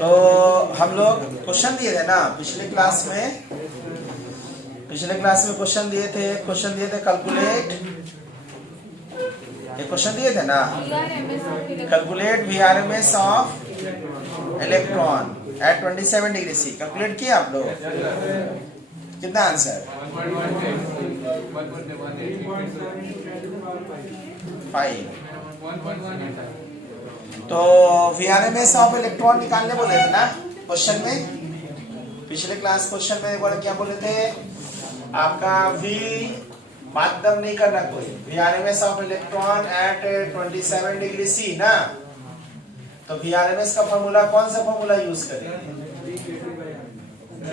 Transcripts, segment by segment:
तो हम लोग क्वेश्चन दिए थे ना पिछले क्लास में क्वेश्चन दिए थे कैलकुलेट, ये क्वेश्चन दिए थे ना, calculate VRMS of electron at 27 degree C. Calculate किया आप लोग? कितना आंसर? 5। तो VRMS ऑफ इलेक्ट्रॉन निकालने बोले थे ना क्वेश्चन में। पिछले क्लास क्वेश्चन में बोले क्या बोले थे? आपका V बात दम नहीं करना कोई, VRMS of electron at 27 degree C ना। तो VRMS का फॉर्मूला कौन सा फॉर्मूला यूज करेंगे? V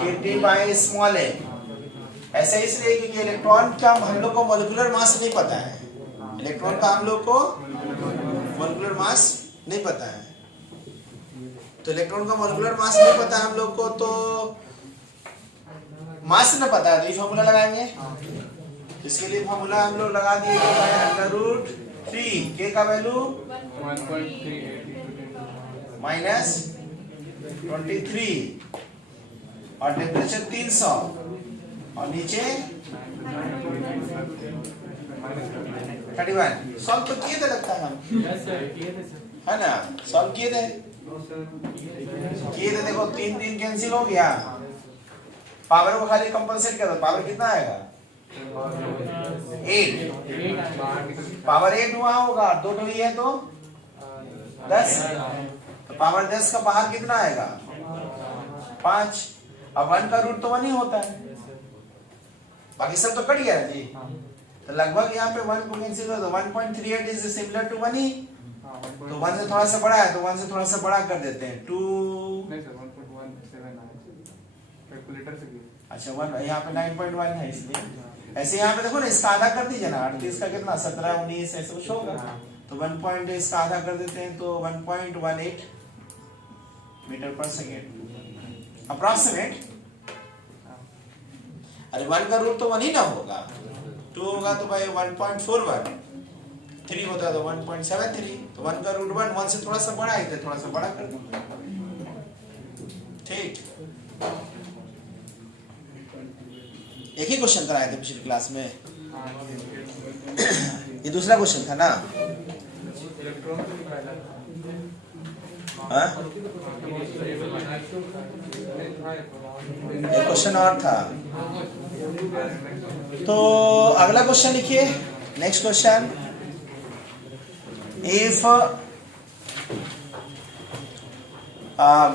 kT by small a। ऐसे इसलिए क्योंकि इलेक्ट्रॉन का हम लोग को मॉलिक्यूलर मास नहीं पता है। इलेक्ट्रॉन का हम लोग को मॉलिक्यूलर मास नहीं पता है, तो इलेक्ट्रॉन का मॉलिक्यूलर मास नहीं पता है हम लोग को, तो मास न पता है तो ये फॉर्मूला लगाएंगे। इसके लिए फॉर्मूला हम लोग लगा दिए √3 के का वैल्यू -23 और टेम्परेचर 300 और नीचे 31। सॉल्व तो किए थे लगता है हम, है ना? सॉल्व किए थे देखो 3 कैंसिल हो गया। पावर को खाली कंपनसेट कर दो, पावर कितना आएगा? 8। पावर 8 हुआ होगा, 2 तो ये है तो 10, तो पावर 10 का बाहर कितना आएगा? 5। अब 1 का रूट तो 1 ही होता है, बाकी सब तो कट गया जी। तो लगभग यहाँ पे 1 को कैंसिल कर दो, 1.38 इज सिमिलर टू 1 ही, तो 1 से थोड़ा सा बड़ा है तो 1 से थोड़ा सा बड़ा कर देते हैं 2। नहीं सर 1.17 कैलकुलेटर से। अच्छा 1 यहाँ पे 9.1 है इसलिए। ऐसे यहाँ पे देखो ना, इसका आधा कर दीजिए ना, 38 का कितना 17 19 ऐसे कुछ होगा, तो 1 पॉइंट इसका आधा कर देते हैं तो 1.18 मीटर पर सेकेंड अप्रॉक्सीमेट। अरे 1 का रूट तो 1 ही ना होगा, 2 होगा तो भाई 1.41, 3 होता तो 1.73, तो 1 का रूट 1 से थोड़ा सा बड़ा है, थोड़ा सा बड़ा कर दो। ठीक, एक ही क्वेश्चन कराए थे पिछली क्लास में, ये दूसरा क्वेश्चन था ना। एक क्वेश्चन और था, तो अगला क्वेश्चन लिखिए। Next question, if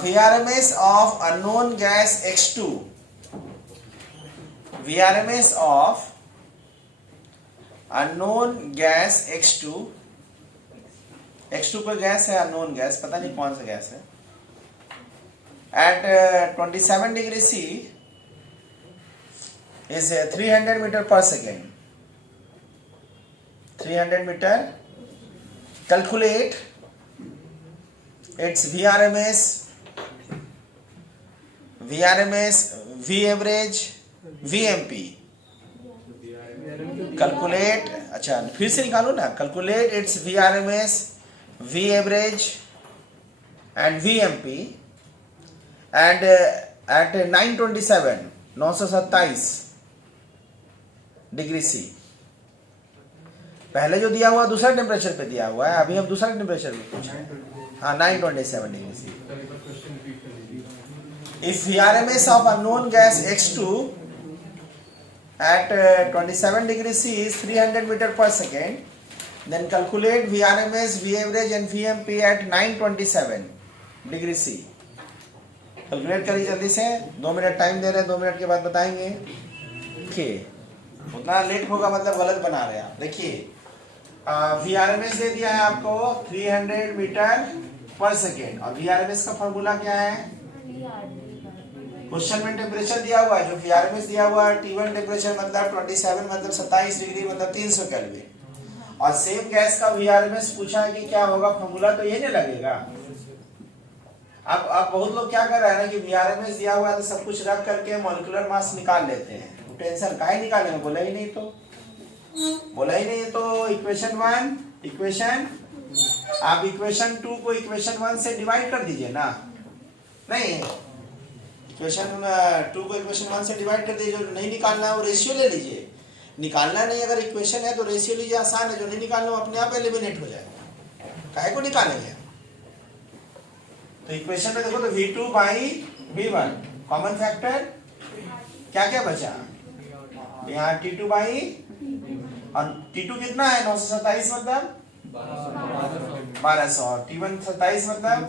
VRMS of unknown gas X2, VRMS of unknown gas X2, X2 पर गैस है, अननोन गैस, पता नहीं कौन सा गैस है, at 27 degree C is 300 metre पर second. 300 metre. Calculate its VRMS, V average, VMP। Calculate, अच्छा फिर से निकालो ना, calculate its VRMS, V average and VMP and at 927 degree C। पहले जो दिया हुआ दूसरा टेम्परेचर पे दिया हुआ है, अभी हम दूसरा टेम्परेचर पे पूछे। हाँ 927 degree C। If VRMS of unknown gas X2 at 27 degree C is 300 meter per second, then calculate VRMS, V average and VMP at 927 degree C। Calculate करिए जल्दी से, 2 मिनट टाइम दे रहे हैं, 2 मिनट के बाद बताएंगे। देखिए उतना लेट होगा मतलब गलत बना रहे हैं आप। देखिए VRMS दे दिया है आपको 300 मीटर पर सेकेंड, और VRMS का फॉर्मूला क्या है? क्वेश्चन में टेम्परेचर दिया हुआ है, जो VRMS दिया हुआ है T1 टेम्परेचर मतलब 27 मतलब 27 डिग्री मतलब 300 केल्विन, और सेम गैस का VRMS पूछा है कि क्या होगा, फॉर्मूला तो ये नहीं लगेगा। अब बहुत लोग क्या कर रहे हैं ना कि VRMS दिया हुआ है तो सब कुछ रख करके मॉलिक्यूलर मास निकाल लेते हैं। टेंशन काहे निकालेंगे, बोला ही नहीं तो इक्वेशन 1 इक्वेशन, आप इक्वेशन 2 को इक्वेशन 1 से डिवाइड कर दीजिए ना, नहीं, इक्वेशन 2 को इक्वेशन 1 से डिवाइड कर दीजिए। जो नहीं निकालना है वो रेशियो ले लीजिए। निकालना नहीं, अगर इक्वेशन है तो रेशियो लीजिए, आसान है। जो नहीं निकालना वो अपने आप एलिमिनेट हो जाएगा, काहे को निकालेंगे। तो इक्वेशन में देखो तो V2 by V1 common factor क्या क्या बचा यहाँ, T2 बाई, और T2 कितना है 927 मतलब 1200, T1 27 मतलब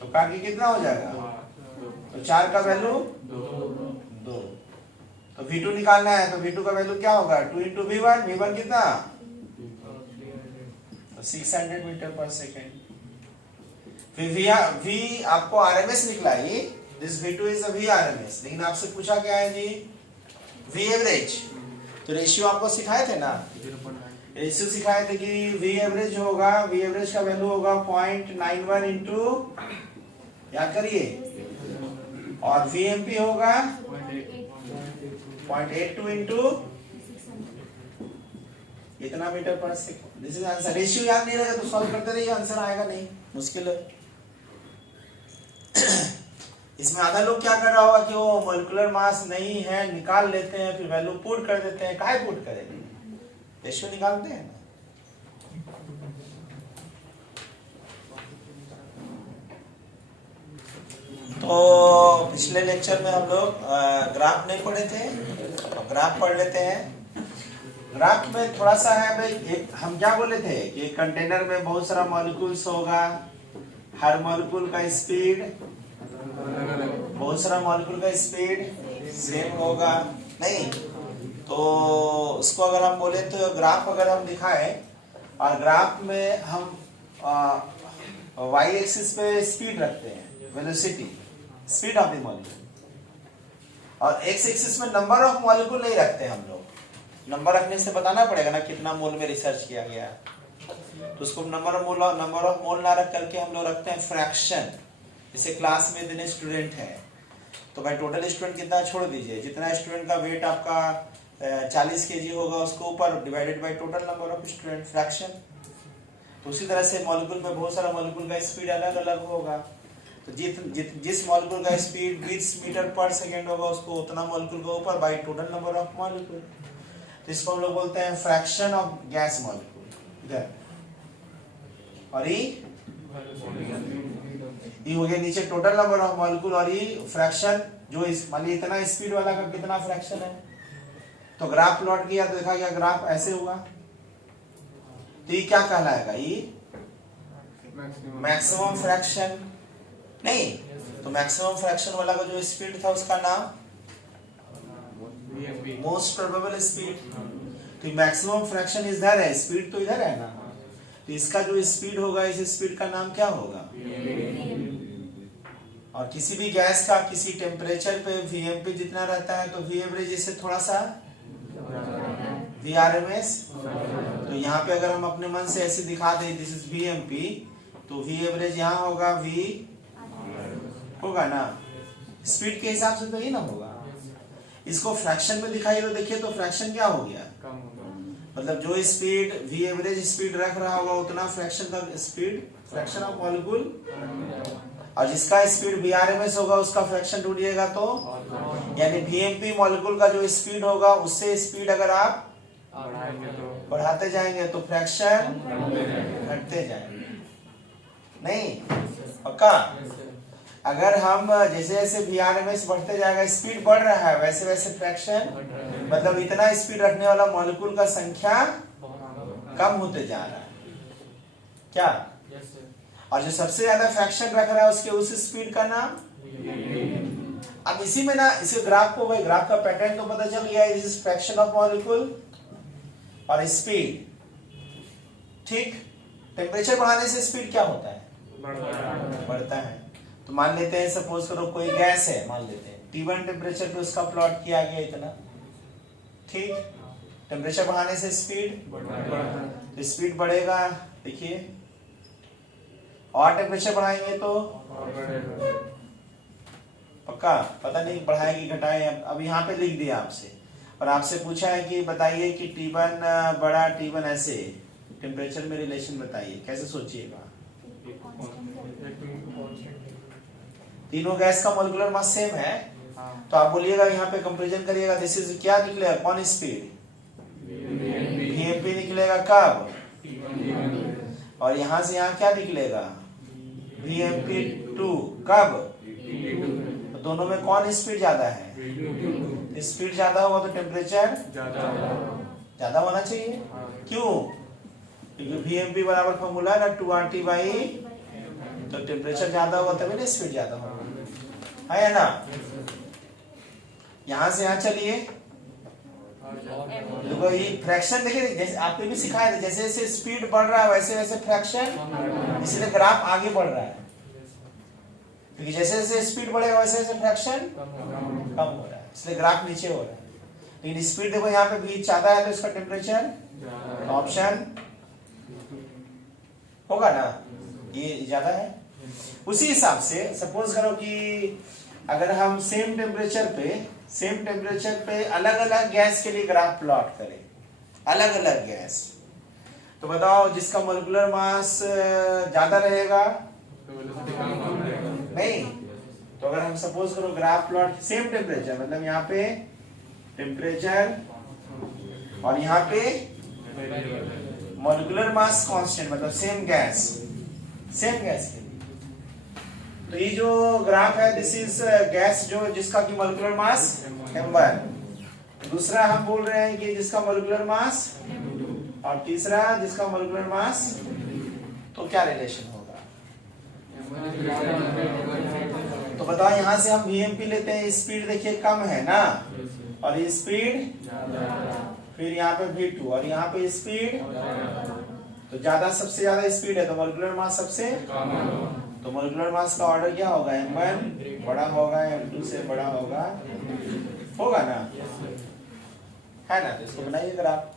तो बाकी कितना हो जाएगा, तो 4 का वैल्यू 2। तो V2 निकालना है तो V2 का वैल्यू क्या होगा 2 इंटू V1, V1 कितना तो 600 मीटर पर सेकेंड। फिर V आपको RMS निकला ये, this V2 is a VRMS, लेकिन आपसे पूछा क्या है जी V एवरेज। तो रेशियो आपको सिखाए थे ना, रेशियो सिखाए थे कि V एवरेज होगा, V एवरेज का वैल्यू होगा 0.91 इंटू क्या करिए, और VMP होगा 0.82 इंटू इतना मीटर पर second. This is answer. Ratio याद नहीं रहेगा तो सॉल्व करते रहिए, आंसर आएगा नहीं, मुश्किल है। इसमें आधा लोग क्या कर रहा होगा कि वो मोलिकुलर मास नहीं है, निकाल लेते हैं, फिर वैल्यू पुट कर देते हैं। काहे पुट करेंगे, रेशियो निकालते हैं ना। तो पिछले लेक्चर में हम लोग ग्राफ नहीं पढ़े थे, तो ग्राफ पढ़ लेते हैं। ग्राफ में थोड़ा सा है भाई, हम क्या बोले थे कि कंटेनर में बहुत सारा मॉलिक्यूल्स होगा, हर मॉलिक्यूल का स्पीड, बहुत सारा मॉलिक्यूल का स्पीड सेम होगा नहीं। तो उसको अगर हम बोले तो ग्राफ अगर हम दिखाएं, और ग्राफ में हम वाई एक्सिस पे स्पीड रखते हैं, velocity, speed of the molecule, और एक्स एक्सिस में नंबर ऑफ मॉलिक्यूल नहीं रखते हम लोग। नंबर रखने से बताना पड़ेगा ना कितना मोल में रिसर्च किया गया, तो उसको नंबर ऑफ मोल ना रख करके हम लोग रखते हैं फ्रैक्शन। जैसे क्लास में इतने स्टूडेंट हैं तो भाई टोटल स्टूडेंट कितना छोड़ दीजिए, जितना स्टूडेंट का वेट आपका 40 kg होगा उसको ऊपर divided by total number of student, fraction. तो उसी तरह से मॉलिक्यूल में बहुत सारा मॉलिक्यूल का स्पीड अलग अलग होगा, तो जिस मॉलिक्यूल का स्पीड 20 मीटर पर सेकेंड होगा उसको उतना मॉलिक्यूल का ऊपर by total number of molecule. तो इसको हम लोग बोलते हैं फ्रैक्शन ऑफ गैस मॉलिक्यूल इधर, और ये हो गया नीचे टोटल नंबर ऑफ मॉलिक्यूल, और ये फ्रैक्शन जो इस मान लीजिए इतना स्पीड वाला का कितना फ्रैक्शन है। तो ग्राफ प्लॉट किया तो देखा गया ग्राफ ऐसे हुआ, तो ये क्या कहलाएगा, ये मैक्सिमम फ्रैक्शन नहीं। तो मैक्सिमम फ्रैक्शन वाला का जो स्पीड था उसका नाम मोस्ट प्रोबेबल स्पीड। तो मैक्सिमम फ्रैक्शन इधर है, स्पीड तो इधर है ना, तो इसका जो स्पीड होगा इस स्पीड का नाम क्या होगा। और किसी भी गैस का किसी टेम्परेचर पे VMP जितना रहता है तो V एवरेज इससे थोड़ा सा VRMS। तो यहाँ पे अगर हम अपने मन से ऐसे दिखा दें दिस इज VMP, तो V एवरेज यहाँ होगा, V होगा ना, स्पीड के हिसाब से तो ही ना होगा। इसको फ्रैक्शन में दिखाइए तो देखिए तो फ्रैक्शन क्या हो गया, मतलब जो स्पीड V एवरेज स्पीड रख रहा होगा उतना फ्रैक्शन का स्पीड, फ्रैक्शन ऑफ मॉलिक्यूल, और जिसका स्पीड VRMS होगा उसका फ्रैक्शन ढूंढिएगा, तो यानी VMP मॉलिक्यूल का जो स्पीड होगा उससे स्पीड अगर आप बढ़ाते जाएंगे तो फ्रैक्शन घटते जाएंगे नहीं, पक्का। अगर हम जैसे जैसे VRMS बढ़ते जाएगा, स्पीड बढ़ रहा है, वैसे वैसे फ्रैक्शन, मतलब इतना स्पीड रखने वाला मॉलिक्यूल का संख्या कम होते जा रहा है क्या, और जो सबसे ज्यादा फ्रैक्शन रख रहा है उसके उस स्पीड का नाम। अब इसी में ना इसी ग्राफ को, भाई ग्राफ का पैटर्न तो पता चल गया, this is fraction of molecule और स्पीड, ठीक। टेम्परेचर बढ़ाने से स्पीड क्या होता है, बढ़ता है। तो मान लेते हैं सपोज करो कोई गैस है, मान लेते हैं T1 टेम्परेचर पे उसका प्लॉट किया गया इतना, ठीक। टेम्परेचर बढ़ाने से स्पीड, तो स्पीड बढ़ेगा, देखिए, और टेम्परेचर बढ़ाएंगे तो पक्का पता नहीं बढ़ाएगी घटाए। अब यहाँ पे लिख दिया आपसे, और आपसे पूछा है कि बताइए कि T1 बड़ा T1 ऐसे टेम्परेचर में रिलेशन बताइए, कैसे सोचिएगा। तीनों गैस का मोलिकुलर मास सेम है, हाँ तो आप बोलिएगा यहाँ पे कंपैरिजन करिएगा, दिस इज क्या निकलेगा, कौन स्पीड, VMP निकलेगा कब, और यहां से यहाँ क्या निकलेगा, VMP2 कब, तो दोनों में कौन स्पीड ज्यादा है, स्पीड ज्यादा होगा तो टेम्परेचर ज्यादा होना चाहिए, क्यों, क्योंकि VMP बराबर फॉर्मूला है ना 2RT बाई, तो टेम्परेचर ज्यादा होगा तभी ना स्पीड ज्यादा होगा, है ना। यहां से यहाँ चलिए, देखो ये फ्रैक्शन देखिए, जैसे आपने भी सिखाया था, जैसे जैसे स्पीड बढ़ रहा है वैसे वैसे फ्रैक्शन, इसलिए ग्राफ आगे बढ़ रहा है, क्योंकि जैसे जैसे स्पीड बढ़ेगा वैसे वैसे फ्रैक्शन कम हो रहा है, इसलिए ग्राफ नीचे हो रहा है। लेकिन स्पीड देखो यहाँ पे भी ज्यादा है तो इसका टेम्परेचर, तो ऑप्शन होगा ना, ये ज्यादा है। उसी हिसाब से सपोज करो कि अगर हम सेम टेम्परेचर पे अलग अलग गैस के लिए ग्राफ प्लॉट करें, अलग अलग गैस, तो बताओ जिसका मोलिकुलर मास ज्यादा रहेगा, नहीं, तो अगर हम सपोज करो ग्राफ प्लॉट सेम टेम्परेचर, मतलब यहाँ पे टेम्परेचर और यहाँ पे मोलिकुलर मास कांस्टेंट, मतलब सेम गैस के लिए, तो ये जो ग्राफ है दिस इज गैस जो जिसका की मोलिकुलर मास M1, दूसरा हम बोल रहे हैं कि जिसका मोलिकुलर मास, और तीसरा जिसका मोलिकुलर मास, तो क्या रिलेशन होगा, तो बताओ यहां से हम VMP लेते हैं, स्पीड देखिए कम है ना, और ये स्पीड, फिर यहाँ पे V2 और यहाँ पे स्पीड, तो ज्यादा सबसे ज्यादा स्पीड है तो मोलिकुलर मास सबसे, तो मोलिकुलर मास का ऑर्डर क्या होगा, M1 बड़ा होगा M2 से बड़ा होगा ना, है ना, तो इसको बनाइए ग्राफ।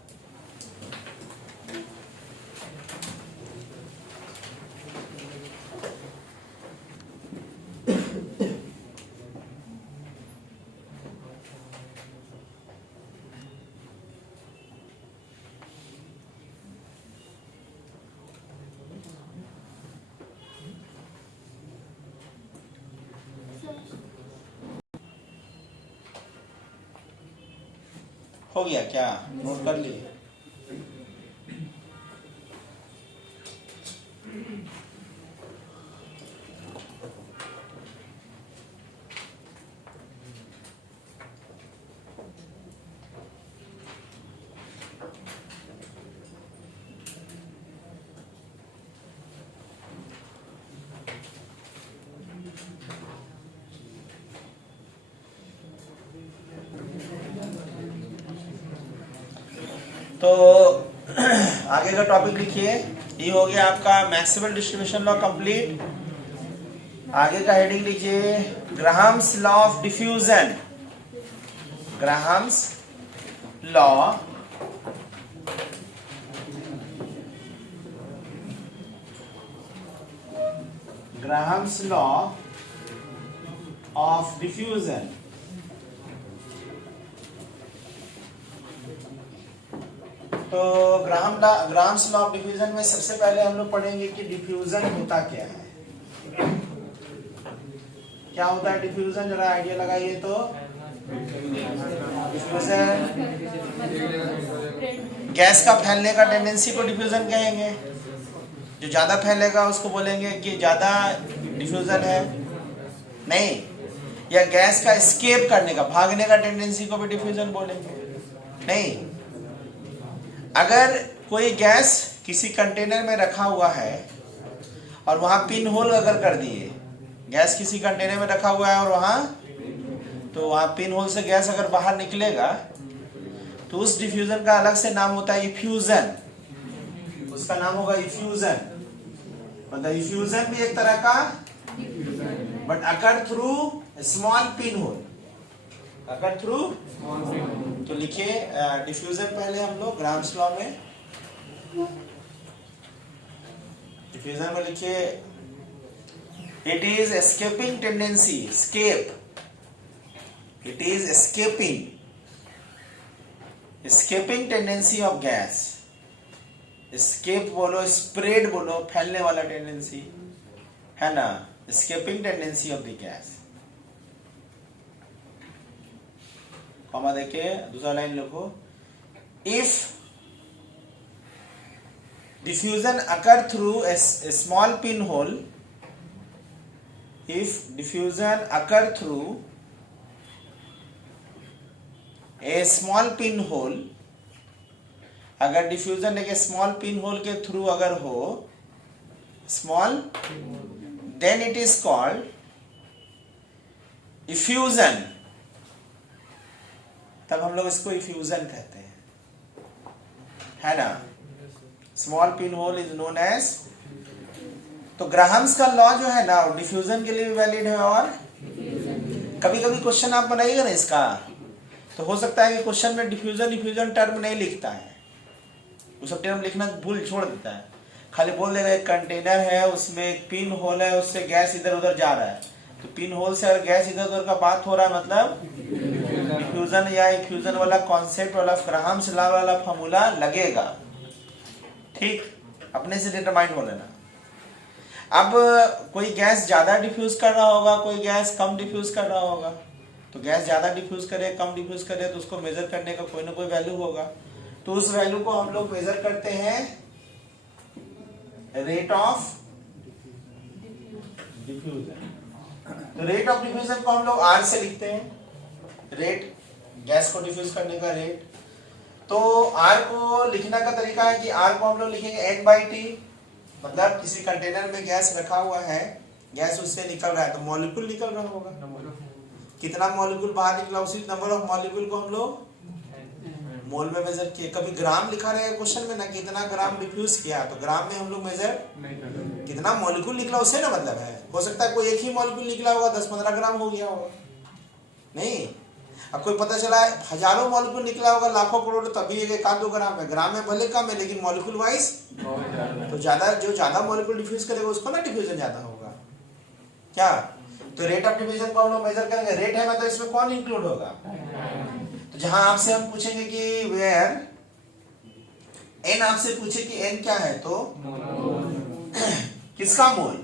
हो गया क्या, नोट कर लिए, तो आगे का टॉपिक लिखिए, ये हो गया आपका मैक्सवेल डिस्ट्रीब्यूशन लॉ कंप्लीट। आगे का हेडिंग लिखिए Graham's law of diffusion, Graham's law of diffusion. तो ग्राहम्स लॉ ऑफ डिफ्यूजन में सबसे पहले हम लोग पढ़ेंगे कि डिफ्यूजन होता क्या है, क्या होता है डिफ्यूजन, जरा आइडिया लगाइए। तो डिफ्यूजन गैस का फैलने का टेंडेंसी को डिफ्यूजन कहेंगे, जो ज्यादा फैलेगा उसको बोलेंगे कि ज्यादा डिफ्यूजन है, नहीं, या गैस का एस्केप करने का, भागने का टेंडेंसी को भी डिफ्यूजन बोलेंगे, नहीं। अगर कोई गैस किसी कंटेनर में रखा हुआ है और वहां पिन होल अगर कर दिए, गैस किसी कंटेनर में रखा हुआ है और वहां पिन होल से गैस अगर बाहर निकलेगा तो उस डिफ्यूजन का अलग से नाम होता है इफ्यूजन, उसका नाम होगा इफ्यूजन। मतलब इफ्यूजन भी एक तरह का, but occur through small pin whole, occur through. तो लिखिए डिफ्यूजन पहले हम लोग ग्राहम्स लॉ में, डिफ्यूजन में लिखिए it is escaping tendency, it is escaping tendency of gas, escape बोलो, स्प्रेड बोलो, फैलने वाला टेंडेंसी है ना, escaping tendency of the gas. Comma देके दूसरा लाइन लिखो, if diffusion occur through a small pinhole, if diffusion occur through a small pinhole, अगर डिफ्यूजन एक स्मॉल पिन होल के थ्रू अगर हो, small, then it is called effusion, तब हम लोग इसको इफ्यूजन कहते हैं, है ना। Small pin hole is known as, तो ग्राहम्स का लॉ जो है ना डिफ्यूजन के लिए भी वैलिड है, और कभी कभी क्वेश्चन आप बनाइएगा ना इसका, तो हो सकता है कि क्वेश्चन में डिफ्यूजन टर्म नहीं लिखता है, वो सब टर्म लिखना भूल छोड़ देता है, खाली बोल देगा एक कंटेनर है उसमें एक पिन होल है उससे गैस इधर उधर जा रहा है, तो पिन होल से अगर गैस इधर उधर का बात हो रहा है मतलब डिफ्यूजन या इफ्यूजन वाला कॉन्सेप्ट वाला ग्राहम्स लॉ वाला फॉर्मूला लगेगा, ठीक, अपने से डिटरमाइन हो लेना। अब कोई गैस ज्यादा डिफ्यूज कर रहा होगा, कोई गैस कम डिफ्यूज कर रहा होगा, तो गैस ज्यादा डिफ्यूज करे कम डिफ्यूज करे तो उसको मेजर करने का कोई ना कोई वैल्यू होगा, तो उस वैल्यू को हम लोग मेजर करते हैं रेट ऑफ डिफ्यूजन। तो रेट ऑफ डिफ्यूजन को हम लोग आर से लिखते हैं, रेट गैस को डिफ्यूज करने का रेट। तो आर को लिखने का तरीका है कि आर को हम लोग लिखेंगे n/t, मतलब किसी कंटेनर में गैस रखा हुआ है, गैस उससे निकल रहा है तो मॉलिक्यूल निकल रहा होगा, कितना मॉलिक्यूल बाहर निकला उसी नंबर ऑफ मॉलिक्यूल को हम लोग मोल में मेजर किए। कभी ग्राम लिखा रहेगा क्वेश्चन में ना, कितना ग्राम डिफ्यूज किया, तो ग्राम में हम लोग मेजर कितना मॉलिक्यूल निकला उसे ना मतलब है, हो सकता है कोई एक ही मॉलिक्यूल निकला होगा 10-15 ग्राम हो गया होगा, नहीं, अब कोई पता चला हजारों मॉलिक्यूल निकला होगा लाखों करोड़, तभी एक आध 2 ग्राम है, ग्राम में भले कम है लेकिन मॉलिक्यूल वाइज तो ज्यादा, जो ज्यादा मॉलिक्यूल डिफ्यूज करेगा उसको ना डिफ्यूजन ज्यादा होगा क्या। तो रेट ऑफ डिफ्यूजन को हम लोग मेजर करेंगे, रेट है मतलब इसमें कौन इंक्लूड होगा, तो जहां आपसे हम पूछेंगे कि वेयर एन, आपसे पूछे कि एन क्या है तो किसका मोल,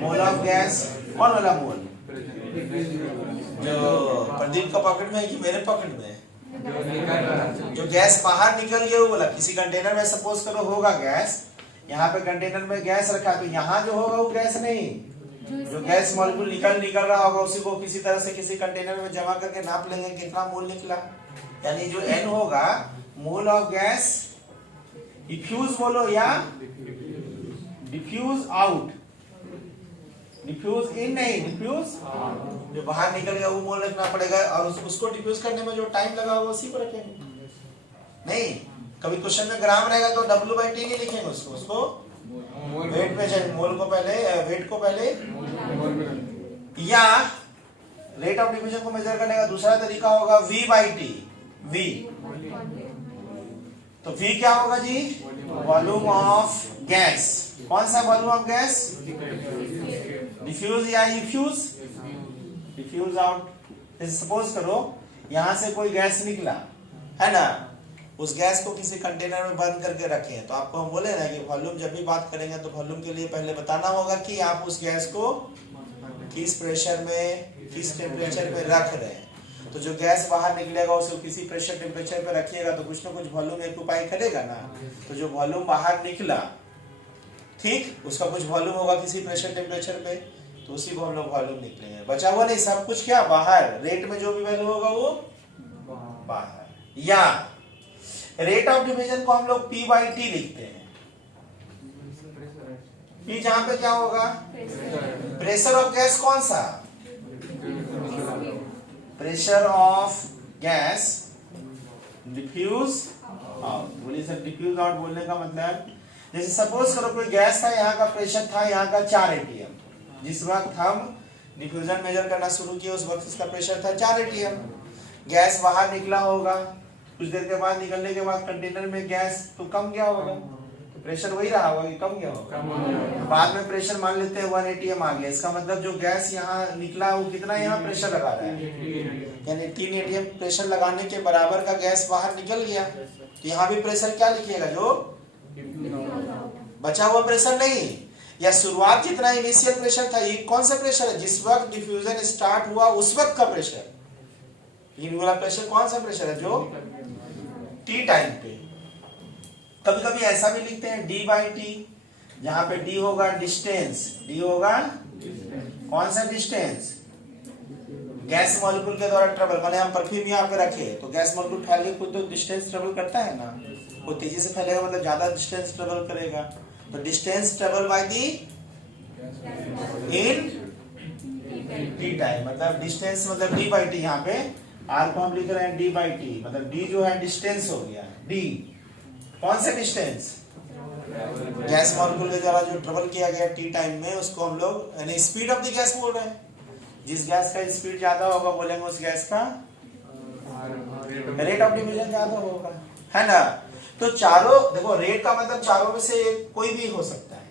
मोल ऑफ गैस, कौन वाला मोल, जो प्रदीप का पॉकेट में है कि मेरे पॉकेट में है, जो गैस बाहर निकल गया वो वाला। किसी कंटेनर में सपोज करो होगा गैस, यहाँ पे कंटेनर में गैस रखा, तो यहाँ जो होगा वो गैस नहीं, जो गैस मॉलिक्यूल निकल रहा होगा उसी को किसी तरह से किसी कंटेनर में जमा करके नाप लेंगे कितना मोल निकला, यानी जो एन होगा मोल ऑफ गैस, डिफ्यूज बोलो या डिफ्यूज आउट, डिफ्यूज इन नहीं, डिफ्यूज जो बाहर निकल गया वो मोल रखना पड़ेगा, और उसको डिफ्यूज करने में जो टाइम लगा होगा उसी को रखेंगे, नहीं कभी क्वेश्चन में ग्राम रहेगा तो W/T नहीं लिखेंगे उसको वेट पे चाहिए, मोल को पहले, वेट को पहले, या रेट ऑफ डिफ्यूजन को मेजर करने का दूसरा तरीका होगा V/T, V, तो V क्या होगा जी, वॉल्यूम ऑफ गैस, कौन सा वॉल्यूम ऑफ गैस, डिफ्यूज या इफ्यूज, डिफ्यूज आउट। जैसे सपोज करो यहां से कोई गैस निकला है ना, उस गैस को किसी कंटेनर में बंद करके रखें, तो आपको हम बोले ना कि वॉल्यूम जब भी बात करेंगे तो वॉल्यूम के लिए पहले बताना होगा कि आप उस गैस को किस प्रेशर में किस टेम्परेचर पे रख रहे हैं, तो जो गैस बाहर निकलेगा उसको किसी प्रेशर टेम्परेचर पे रखिएगा तो कुछ ना कुछ वॉल्यूम ऑक्यूपाई करेगा ना, तो जो वॉल्यूम बाहर निकला ठीक, उसका कुछ वॉल्यूम होगा किसी प्रेशर टेम्परेचर पे, तो उसी को हम लोग वॉल्यूम निकलेंगे, बचा हुआ नहीं, सब कुछ क्या बाहर, रेट में जो भी वैल्यू होगा वो बाहर। या रेट ऑफ डिफ्यूजन को हम लोग P/T लिखते हैं, P जहां पे क्या होगा, प्रेशर ऑफ गैस, कौन सा, pressure of gas diffuse out, बोलिए सर डिफ्यूज आउट बोलने का मतलब, जैसे सपोज करो कोई गैस था, यहाँ का प्रेशर था यहाँ का 4 atm, जिस वक्त हम डिफ्यूजन मेजर करना शुरू किए उस वक्त इसका प्रेशर था 4 atm, गैस बाहर निकला होगा, कुछ देर के बाद निकलने के बाद कंटेनर में गैस तो कम गया होगा, तो प्रेशर वही रहा होगा कि कम गया होगा, बाद में प्रेशर मान लेते हैं 1 atm आ गया, इसका मतलब जो गैस यहाँ निकला वो कितना यहाँ प्रेशर लगा रहा है, यानी 3 atm प्रेशर लगाने के बराबर का गैस बाहर निकल गया, तो यहाँ भी प्रेशर क्या लिखिएगा, जो बचा हुआ प्रेशर नहीं, या शुरुआत जितना इनिशियल प्रेशर था, ये कौन सा प्रेशर है? जिस वक्त डिफ्यूजन स्टार्ट हुआ उस वक्त का प्रेशर। वाला प्रेशर कौन सा प्रेशर है? जो टी टाइम पे। कभी कभी ऐसा भी लिखते हैं डी बाई टी, जहां पे डी होगा डिस्टेंस, डी होगा कौन सा डिस्टेंस? गैस मॉलिक्यूल के द्वारा ट्रेवल, माने हम परफ्यूम यहाँ पे रखे तो गैस मॉलिक्यूल फैल के कुछ तो डिस्टेंस ट्रेवल करता है ना, वो तेजी से फैलेगा मतलब ज्यादा डिस्टेंस ट्रेवल करेगा। तो distance travel by the in T time, मतलब डिस्टेंस मतलब डी बाई टी। यहाँ पे आर को हम लिख रहे हैं डी बाई टी, मतलब डी जो है डिस्टेंस हो गया। डी कौन सा डिस्टेंस? गैस मॉलिक्यूल के द्वारा जो ट्रेवल किया गया टी टाइम में, उसको हम लोग यानी स्पीड ऑफ द गैस बोल रहे हैं। जिस गैस का स्पीड ज्यादा होगा बोलेंगे उस गैस का रेट ऑफ डिफ्यूजन ज्यादा होगा, है ना। तो चारों देखो, रेट का मतलब चारों में से कोई भी हो सकता है।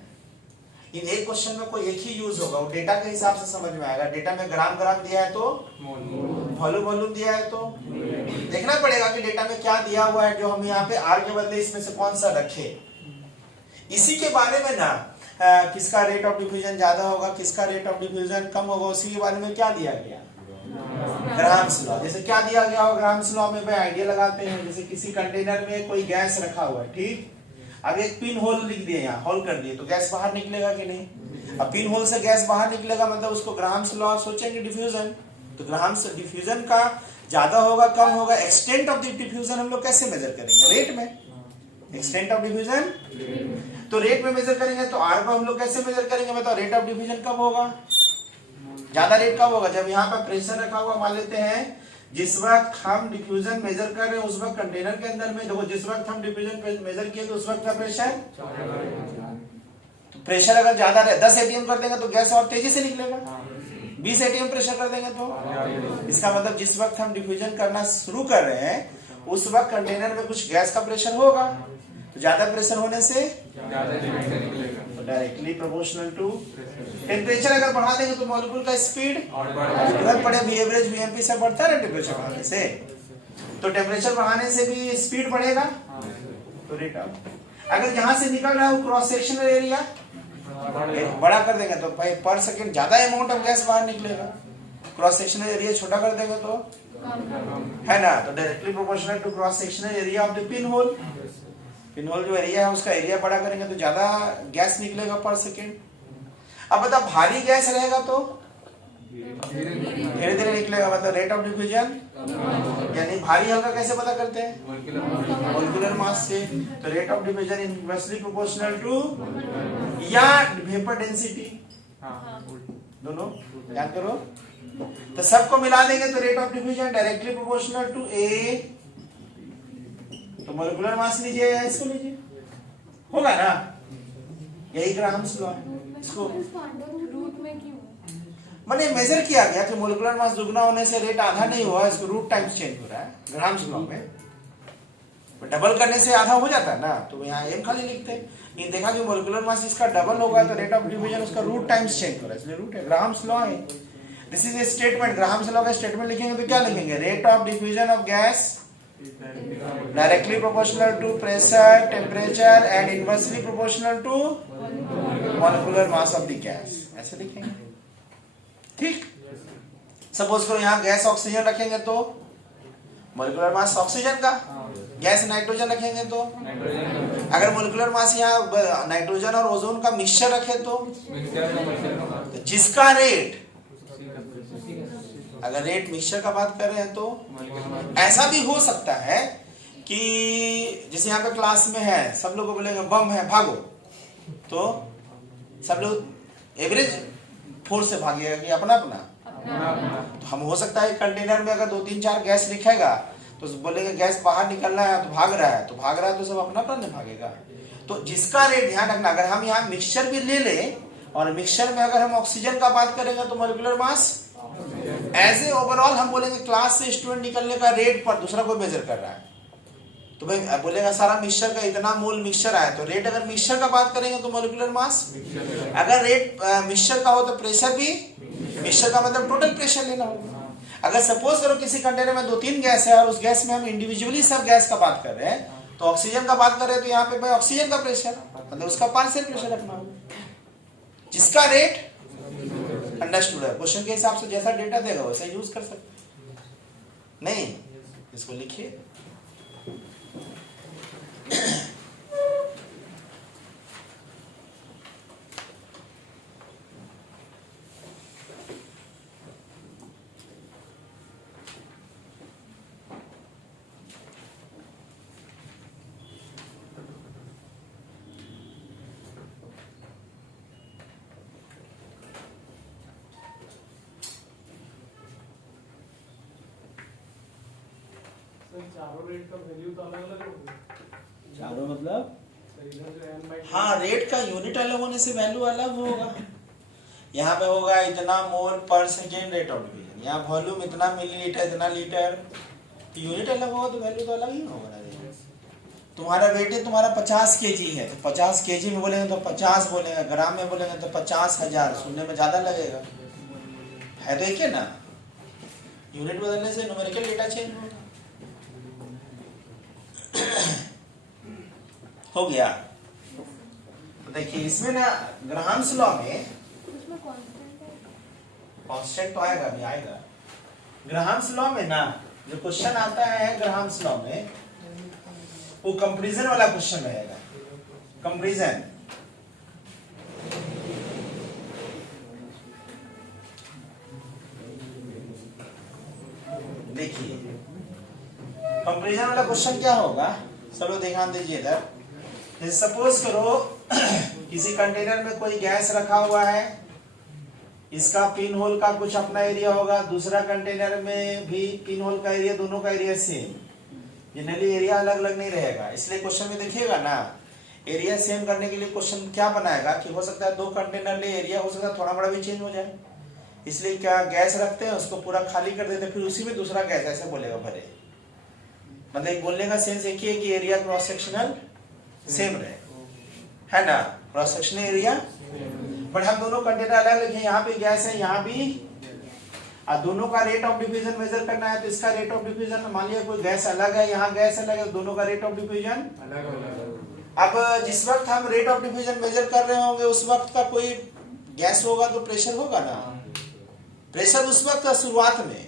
इन एक क्वेश्चन में कोई एक ही यूज होगा, वो डेटा के हिसाब से समझ में आएगा। डेटा में ग्राम ग्राम दिया है तो वॉल्यूम वॉल्यूम दिया है तो देखना पड़ेगा कि डेटा में क्या दिया हुआ है, जो हम यहाँ पे आर के बदले इसमें से कौन सा रखे। इसी के बारे में ना किसका रेट ऑफ डिफ्यूजन ज्यादा होगा, किसका रेट ऑफ डिफ्यूजन कम होगा, उसी के बारे में क्या दिया गया? Grams law. जैसे क्या दिया गया हो ग्राम्स लॉ में? भाई आइडिया लगाते हैं। जैसे किसी कंटेनर में कोई गैस रखा हुआ है, ठीक, अब एक पिन होल लिख दिए, यहाँ होल कर दिए, तो गैस बाहर निकलेगा कि नहीं? अब पिन होल से गैस बाहर निकलेगा मतलब उसको ग्राम्स लॉ सोचेंगे डिफ्यूजन। तो ग्राम्स डिफ्यूजन का ज्यादा होगा कम होगा, एक्सटेंट ऑफ द डिफ्यूजन हम लोग कैसे मेजर करेंगे? रेट में। एक्सटेंट ऑफ डिफ्यूजन तो रेट में मेजर करेंगे। तो आर को हम लोग कैसे मेजर करेंगे? बताओ, रेट ऑफ डिफ्यूजन कब होगा? ज्यादा रेट कब होगा? जब यहाँ पर प्रेशर रखा हुआ मान लेते हैं, जिस वक्त हम डिफ्यूजन मेजर कर रहे हैं उस वक्त कंटेनर के अंदर में, देखो जिस वक्त हम डिफ्यूजन मेजर किए तो उस वक्त का प्रेशर, तो प्रेशर अगर ज्यादा रहे 10 एटीएम कर देंगे तो गैस और तेजी से निकलेगा। 20 एटीएम प्रेशर कर देंगे तो इसका मतलब जिस वक्त हम डिफ्यूजन करना शुरू कर रहे हैं उस वक्त कंटेनर में कुछ गैस का प्रेशर होगा, तो ज्यादा प्रेशर होने से डायरेक्टली प्रोपोर्शनल टू टेम्परेचर। अगर बढ़ा देंगे तो मॉलिक्यूल का स्पीड तुरंत पड़े, भी एवरेज बीएमपी से बढ़ता है ना टेम्परेचर बढ़ाने से, तो टेम्परेचर बढ़ाने से भी स्पीड बढ़ेगा। तो रेट ऑफ, अगर यहाँ से निकल रहा है क्रॉस सेक्शनल एरिया बड़ा कर देंगे तो भाई पर सेकंड ज्यादा अमाउंट ऑफ गैस बाहर निकलेगा। क्रॉस सेक्शनल एरिया छोटा कर देंगे तो है ना, तो directly proportional to cross sectional area of the pin hole. Pin hole जो एरिया है उसका एरिया बड़ा करेंगे तो ज्यादा गैस निकलेगा पर सेकंड। अब बता, भारी गैस रहेगा तो धीरे धीरे निकलेगा, मतलब रेट ऑफ डिफ्यूजन। यानी भारी हल्का कैसे पता करते हैं? मॉलिक्यूलर मास से। तो rate of diffusion inversely proportional to या वेपर डेंसिटी, दोनों याद करो। तो सबको मिला देंगे तो rate of diffusion directly proportional to a, तो मॉलिक्यूलर मास लीजिए या इसको लीजिए, होगा ना, यही ग्राम्स लॉ है। इसको मैंने मेजर किया गया कि मॉलिक्यूलर मास दुगना होने से रेट आधा नहीं हुआ, इसको रूट टाइम्स चेंज हो रहा है ग्राम्स लॉ में। डबल करने से आधा हो जाता है ना, तो यहाँ एम खाली लिखते हैं। ये देखा कि मॉलिक्यूलर मास इसका डबल होगा तो रेट ऑफ डिफ्यूजन उसका रूट टाइम्स चेंज हो रहा है, इसलिए रूट है। ग्राम्स लॉ है, this is a statement. Graham's law का स्टेटमेंट लिखेंगे तो क्या लिखेंगे? Rate of diffusion of gas directly proportional to pressure, temperature and inversely proportional to molecular mass of the gas, ऐसे लिखेंगे, ठीक। सपोज करो यहाँ गैस ऑक्सीजन रखेंगे तो मॉलिक्यूलर मास ऑक्सीजन का, गैस नाइट्रोजन रखेंगे तो, अगर मॉलिक्यूलर मास यहाँ नाइट्रोजन और ओजोन का मिक्सचर रखे तो जिसका रेट, अगर रेट मिक्सचर का बात कर रहे हैं तो ऐसा भी हो सकता है कि जैसे यहाँ पे क्लास में है, सब लोग बोलेंगे बम है भागो, तो सब लोग एवरेज फोर्स से भागेगा कि अपना अपना। तो हम हो सकता है कंटेनर में अगर 2-3-4 गैस लिखेगा तो बोलेंगे गैस बाहर निकलना है तो भाग रहा है, तो भाग रहा है तो सब अपना अपना नहीं भागेगा। तो जिसका रेट ध्यान रखना, अगर हम यहाँ मिक्सचर भी ले ले और मिक्सचर में अगर हम ऑक्सीजन का बात करेंगे तो molecular mass as a overall हम बोलेंगे क्लास से स्टूडेंट निकलने का रेट पर दूसरा कोई मेजर कर रहा है, तो भाई बोलेगा सारा मिक्सचर का इतना मोल मिक्सचर आया, तो रेट अगर मिक्सचर का बात करेंगे तो मॉलिक्यूलर मास। अगर रेट मिक्सचर का हो तो प्रेशर भी मिक्सचर का मतलब टोटल प्रेशर लेना होगा। अगर सपोज करो किसी कंटेनर में 2-3 गैस है और उस गैस में हम इंडिविजुअली सब गैस का बात कर रहे हैं, तो ऑक्सीजन का बात कर रहे हैं तो यहाँ पे भाई ऑक्सीजन का प्रेशर मतलब उसका पार्शियल प्रेशर रखना होगा। जिसका रेट अंडरस्टूड है। क्वेश्चन के हिसाब से जैसा डेटा देगा वैसा यूज कर सकते नहीं। इसको लिखिए चारों रेट का वैल्यू तो अलग अलग होगा। चारों मतलब तो इधर जो n/2 हाँ, रेट का यूनिट अलग होने से वैल्यू अलग होगा। यहाँ पे होगा इतना मोल पर सेकेंड रेट ऑफ डिवीजन, यहाँ वॉल्यूम इतना मिलीलीटर इतना लीटर, तो यूनिट अलग होगा तो वैल्यू तो अलग ही होगा ना। तुम्हारा वेट है तुम्हारा 50 केजी है, तो 50 केजी में बोलेंगे तो 50 बोलेंगे, ग्राम में बोलेंगे तो 50,000, सुनने में ज्यादा लगेगा, है तो एक है ना। यूनिट बदलने से न्यूमेरिकल डेटा चेंज होगा। हो गया। तो देखिए इसमें ना ग्राहम्स लॉ में कांस्टेंट तो आएगा, भी आएगा। ग्राहम्स लॉ में ना जो क्वेश्चन आता है ग्राहम्स लॉ में, वो कंपैरिजन वाला क्वेश्चन रहेगा। कंपैरिजन देखिए कंपैरिजन वाला क्वेश्चन क्या होगा, चलो ध्यान दीजिए इधर। जैसे सपोज करो किसी कंटेनर में कोई गैस रखा हुआ है, इसका पिन होल का कुछ अपना एरिया होगा, दूसरा कंटेनर में भी पिन होल का एरिया, दोनों का एरिया सेम। जनरली एरिया अलग अलग नहीं रहेगा, इसलिए क्वेश्चन में देखिएगा ना, एरिया सेम करने के लिए क्वेश्चन क्या बनाएगा कि हो सकता है दो कंटेनर ले, एरिया हो सकता है थोड़ा बड़ा भी चेंज हो जाए, इसलिए क्या गैस रखते हैं उसको पूरा खाली कर देते हैं, फिर उसी में दूसरा गैस ऐसे बोलेगा भरे। मतलब बोलने का सेंस एक ही है कि एरिया क्रॉस सेक्शनल सेम रहे, है ना, क्रॉस सेक्शनल एरिया। बट हम दोनों कंटेनर अलग लिखे, यहाँ पे गैस है यहाँ भी, और दोनों का रेट ऑफ डिफ्यूजन मेजर करना है, तो इसका रेट ऑफ डिफ्यूजन मान लिया कोई गैस अलग है, यहाँ गैस अलग है, दोनों का रेट ऑफ डिफ्यूजन अलग। अब जिस वक्त हम रेट ऑफ डिफ्यूजन मेजर कर रहे होंगे उस वक्त का कोई गैस होगा तो प्रेशर होगा ना, प्रेशर उस वक्त का शुरुआत में,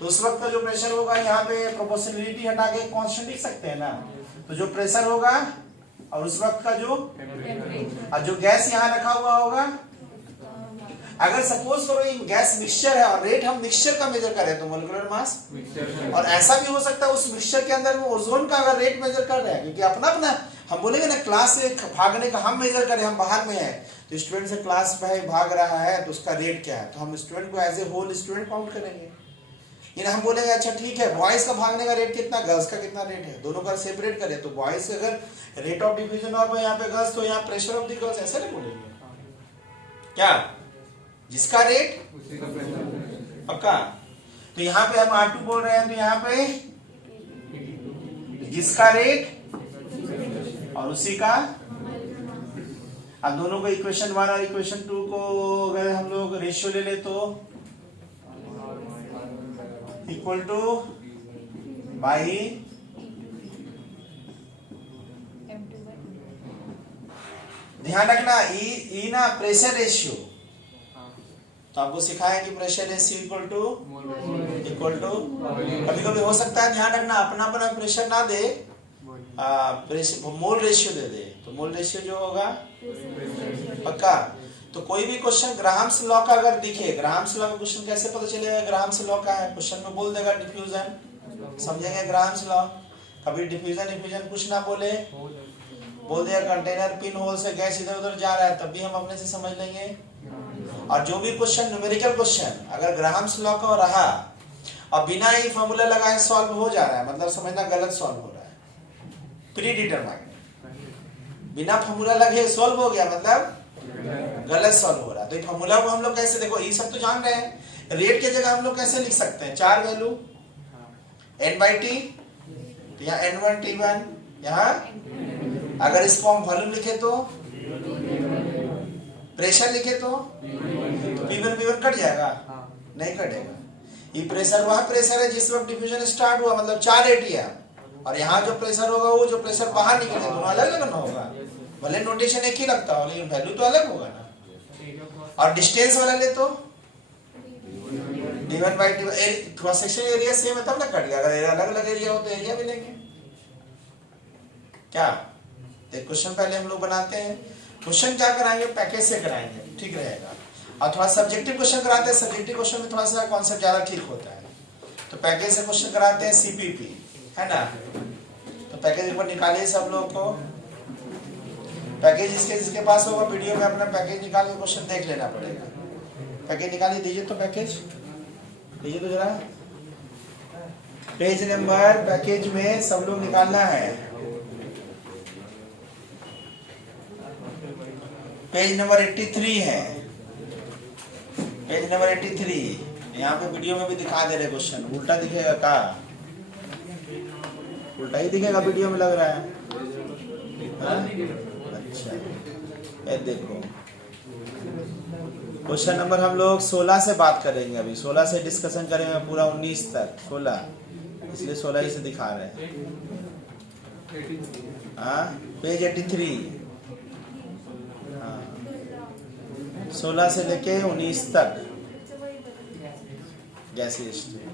तो उस वक्त का जो प्रेशर होगा यहाँ पे प्रोपोर्शनलिटी हटा के कांस्टेंट लिख सकते हैं ना, तो जो प्रेशर होगा और उस वक्त का जो गैस यहाँ रखा हुआ होगा। अगर सपोज करो ये गैस मिक्सचर है और रेट हम मिक्सचर का मेजर करें तो मोलिकुलर मास, और ऐसा भी हो सकता है उस मिक्सचर के अंदर में ओजोन का अगर रेट मेजर कर रहे हैं, क्योंकि अपना अपना हम बोलेंगे ना क्लास से भागने का हम मेजर करें, हम बाहर में है तो स्टूडेंट से क्लास भाग रहा है तो उसका रेट क्या है, तो हम स्टूडेंट को as a whole student count करेंगे। यानी हम बोलेंगे अच्छा ठीक है बॉयज का भागने का रेट कितना, गर्ल्स का कितना रेट है, दोनों का सेपरेट करें, तो बॉयज अगर रेट ऑफ डिफ्यूजन और यहाँ पे गर्ल्स तो यहाँ प्रेशर ऑफ द गर्ल्स, ऐसा नहीं बोलेंगे क्या, जिसका रेट पक्का। तो यहाँ पे हम R2 बोल रहे हैं, तो यहाँ पे जिसका रेट और उसी का, अब दोनों को इक्वेशन 1 और इक्वेशन 2 को अगर हम लोग रेशियो ले ले तो इक्वल टू बाई ध्यान रखना ई ना प्रेशर रेशियो, तो आपको सिखाया कि प्रेशर रेशियो इक्वल टू कभी कभी हो सकता है, ध्यान रखना अपना अपना प्रेशर ना दे, मोल रेशियो दे दे, तो मोल रेशियो जो होगा पक्का। तो कोई भी क्वेश्चन ग्राहम्स लॉ का अगर दिखे, ग्राहम्स लॉ का क्वेश्चन कैसे पता चलेगा ग्राहम्स लॉ का है, क्वेश्चन में बोल देगा डिफ्यूजन, समझेंगे ग्राहम्स लॉ, कभी डिफ्यूजन कुछ ना बोले, बोल दिया कंटेनर पिन होल से गैस इधर उधर जा रहा है, तब भी हम अपने से समझ लेंगे। और जो भी क्वेश्चन न्यूमेरिकल क्वेश्चन अगर ग्राहम्स लॉ का रहा और बिना ही फॉर्मूला लगाए सॉल्व हो जा रहा है, मतलब समझना गलत सॉल्व हो रहा है, प्री डिटरमाइंड, बिना फॉर्मूला लगे सॉल्व हो गया मतलब गलत सॉल्व हो रहा है। तो फॉर्मूला को हम लोग कैसे, देखो ये सब तो जान रहे हैं, रेट की जगह हम लोग कैसे लिख सकते हैं, 4 वैल्यू n/t, तो यहाँ n1 t1, यहाँ अगर इसको हम वॉल्यूम लिखे तो, प्रेशर लिखे तो P1 कट जाएगा, नहीं कटेगा। ये प्रेशर वह प्रेशर है जिस वक्त डिफ्यूजन स्टार्ट हुआ, मतलब 4 ATM, और यहाँ जो प्रेशर होगा वो जो प्रेशर बाहर निकले, दोनों अलग अलग ना होगा, भले नोटेशन एक ही लगता हो लेकिन वैल्यू तो अलग होगा ना। और डिस्टेंस वाला ले तो d1 by d1 cross section area same है तब ना कट गया, अगर अलग अलग एरिया हो तो एरिया भी लेंगे क्या। तो क्वेश्चन पहले हम लोग बनाते हैं, क्वेश्चन क्या कराएंगे पैकेज से कराएंगे, ठीक रहेगा। और थोड़ा सब्जेक्टिव क्वेश्चन कराते हैं, सब्जेक्टिव क्वेश्चन में थोड़ा सा कॉन्सेप्ट ज्यादा ठीक होता है, तो पैकेज से क्वेश्चन कराते हैं सीपीपी, है ना। तो पैकेज एक बार निकालिए सब लोग को, पैकेज जिसके पास होगा वीडियो में अपना पैकेज निकाल के क्वेश्चन देख लेना पड़ेगा। पैकेज निकालिए, दीजिए तो पैकेज दीजिए तो जरा, पेज नंबर पैकेज में सब लोग निकालना है, पेज नंबर 83 है, पेज नंबर 83। यहाँ पे वीडियो में भी दिखा दे रहे क्वेश्चन, उल्टा दिखेगा का, उल्टा ही दिखेगा वीडियो में लग रहा है, हाँ? अच्छा ये देखो क्वेश्चन नंबर हम लोग 16 से बात करेंगे, अभी 16 से डिस्कशन करेंगे पूरा 19 तक, 16 इसलिए 16 ही से दिखा रहे हैं, हाँ पेज 83, हाँ 16 से लेके 19 तक गैसीय स्टेट।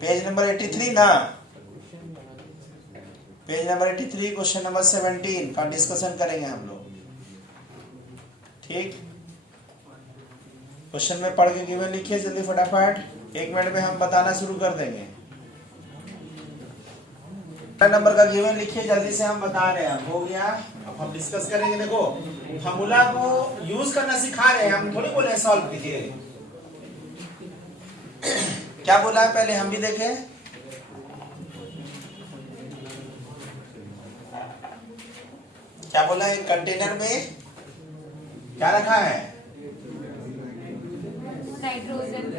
पेज नंबर 83 ना, पेज नंबर 83 क्वेश्चन नंबर 17 का डिस्कशन करेंगे हम लोग, ठीक। क्वेश्चन में पढ़ के गिवन लिखिए जल्दी फटाफट, 1 मिनट में हम बताना शुरू कर देंगे। नंबर का गिवन लिखिए जल्दी से, हम बता रहे हैं, हो गया। अब हम डिस्कस करेंगे, देखो फार्मूला को यूज करना सिखा रहे हैं, हम थोड़ी बोले सॉल्व कीजिए। क्या बोला है पहले हम भी देखें, क्या बोला है, कंटेनर में क्या रखा है,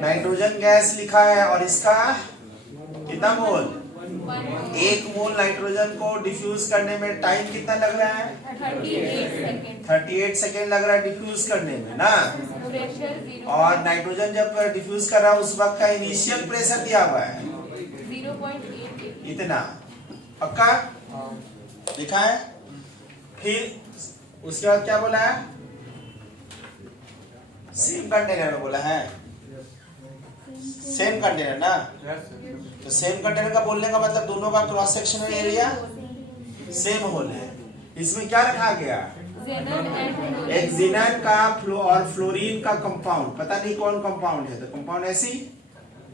नाइट्रोजन गैस लिखा है, और इसका कितना मोल, 1 मोल नाइट्रोजन को डिफ्यूज करने में टाइम कितना लग रहा है, 38 सेकेंड लग रहा है डिफ्यूज करने में ना। और नाइट्रोजन जब डिफ्यूज कर रहा है उस वक्त का इनिशियल प्रेशर दिया हुआ है 0.8 इतना, पक्का लिखा है। फिर उसके बाद क्या बोला है, सेम कंटेनर में बोला है, सेम कंटेनर ना, तो सेम कंटेनर का बोलने का मतलब दोनों का cross sectional area same hole है। इसमें क्या रखा गया, एक जिनन का और फ्लोरीन का कंपाउंड, पता नहीं कौन कंपाउंड है, तो कंपाउंड ऐसी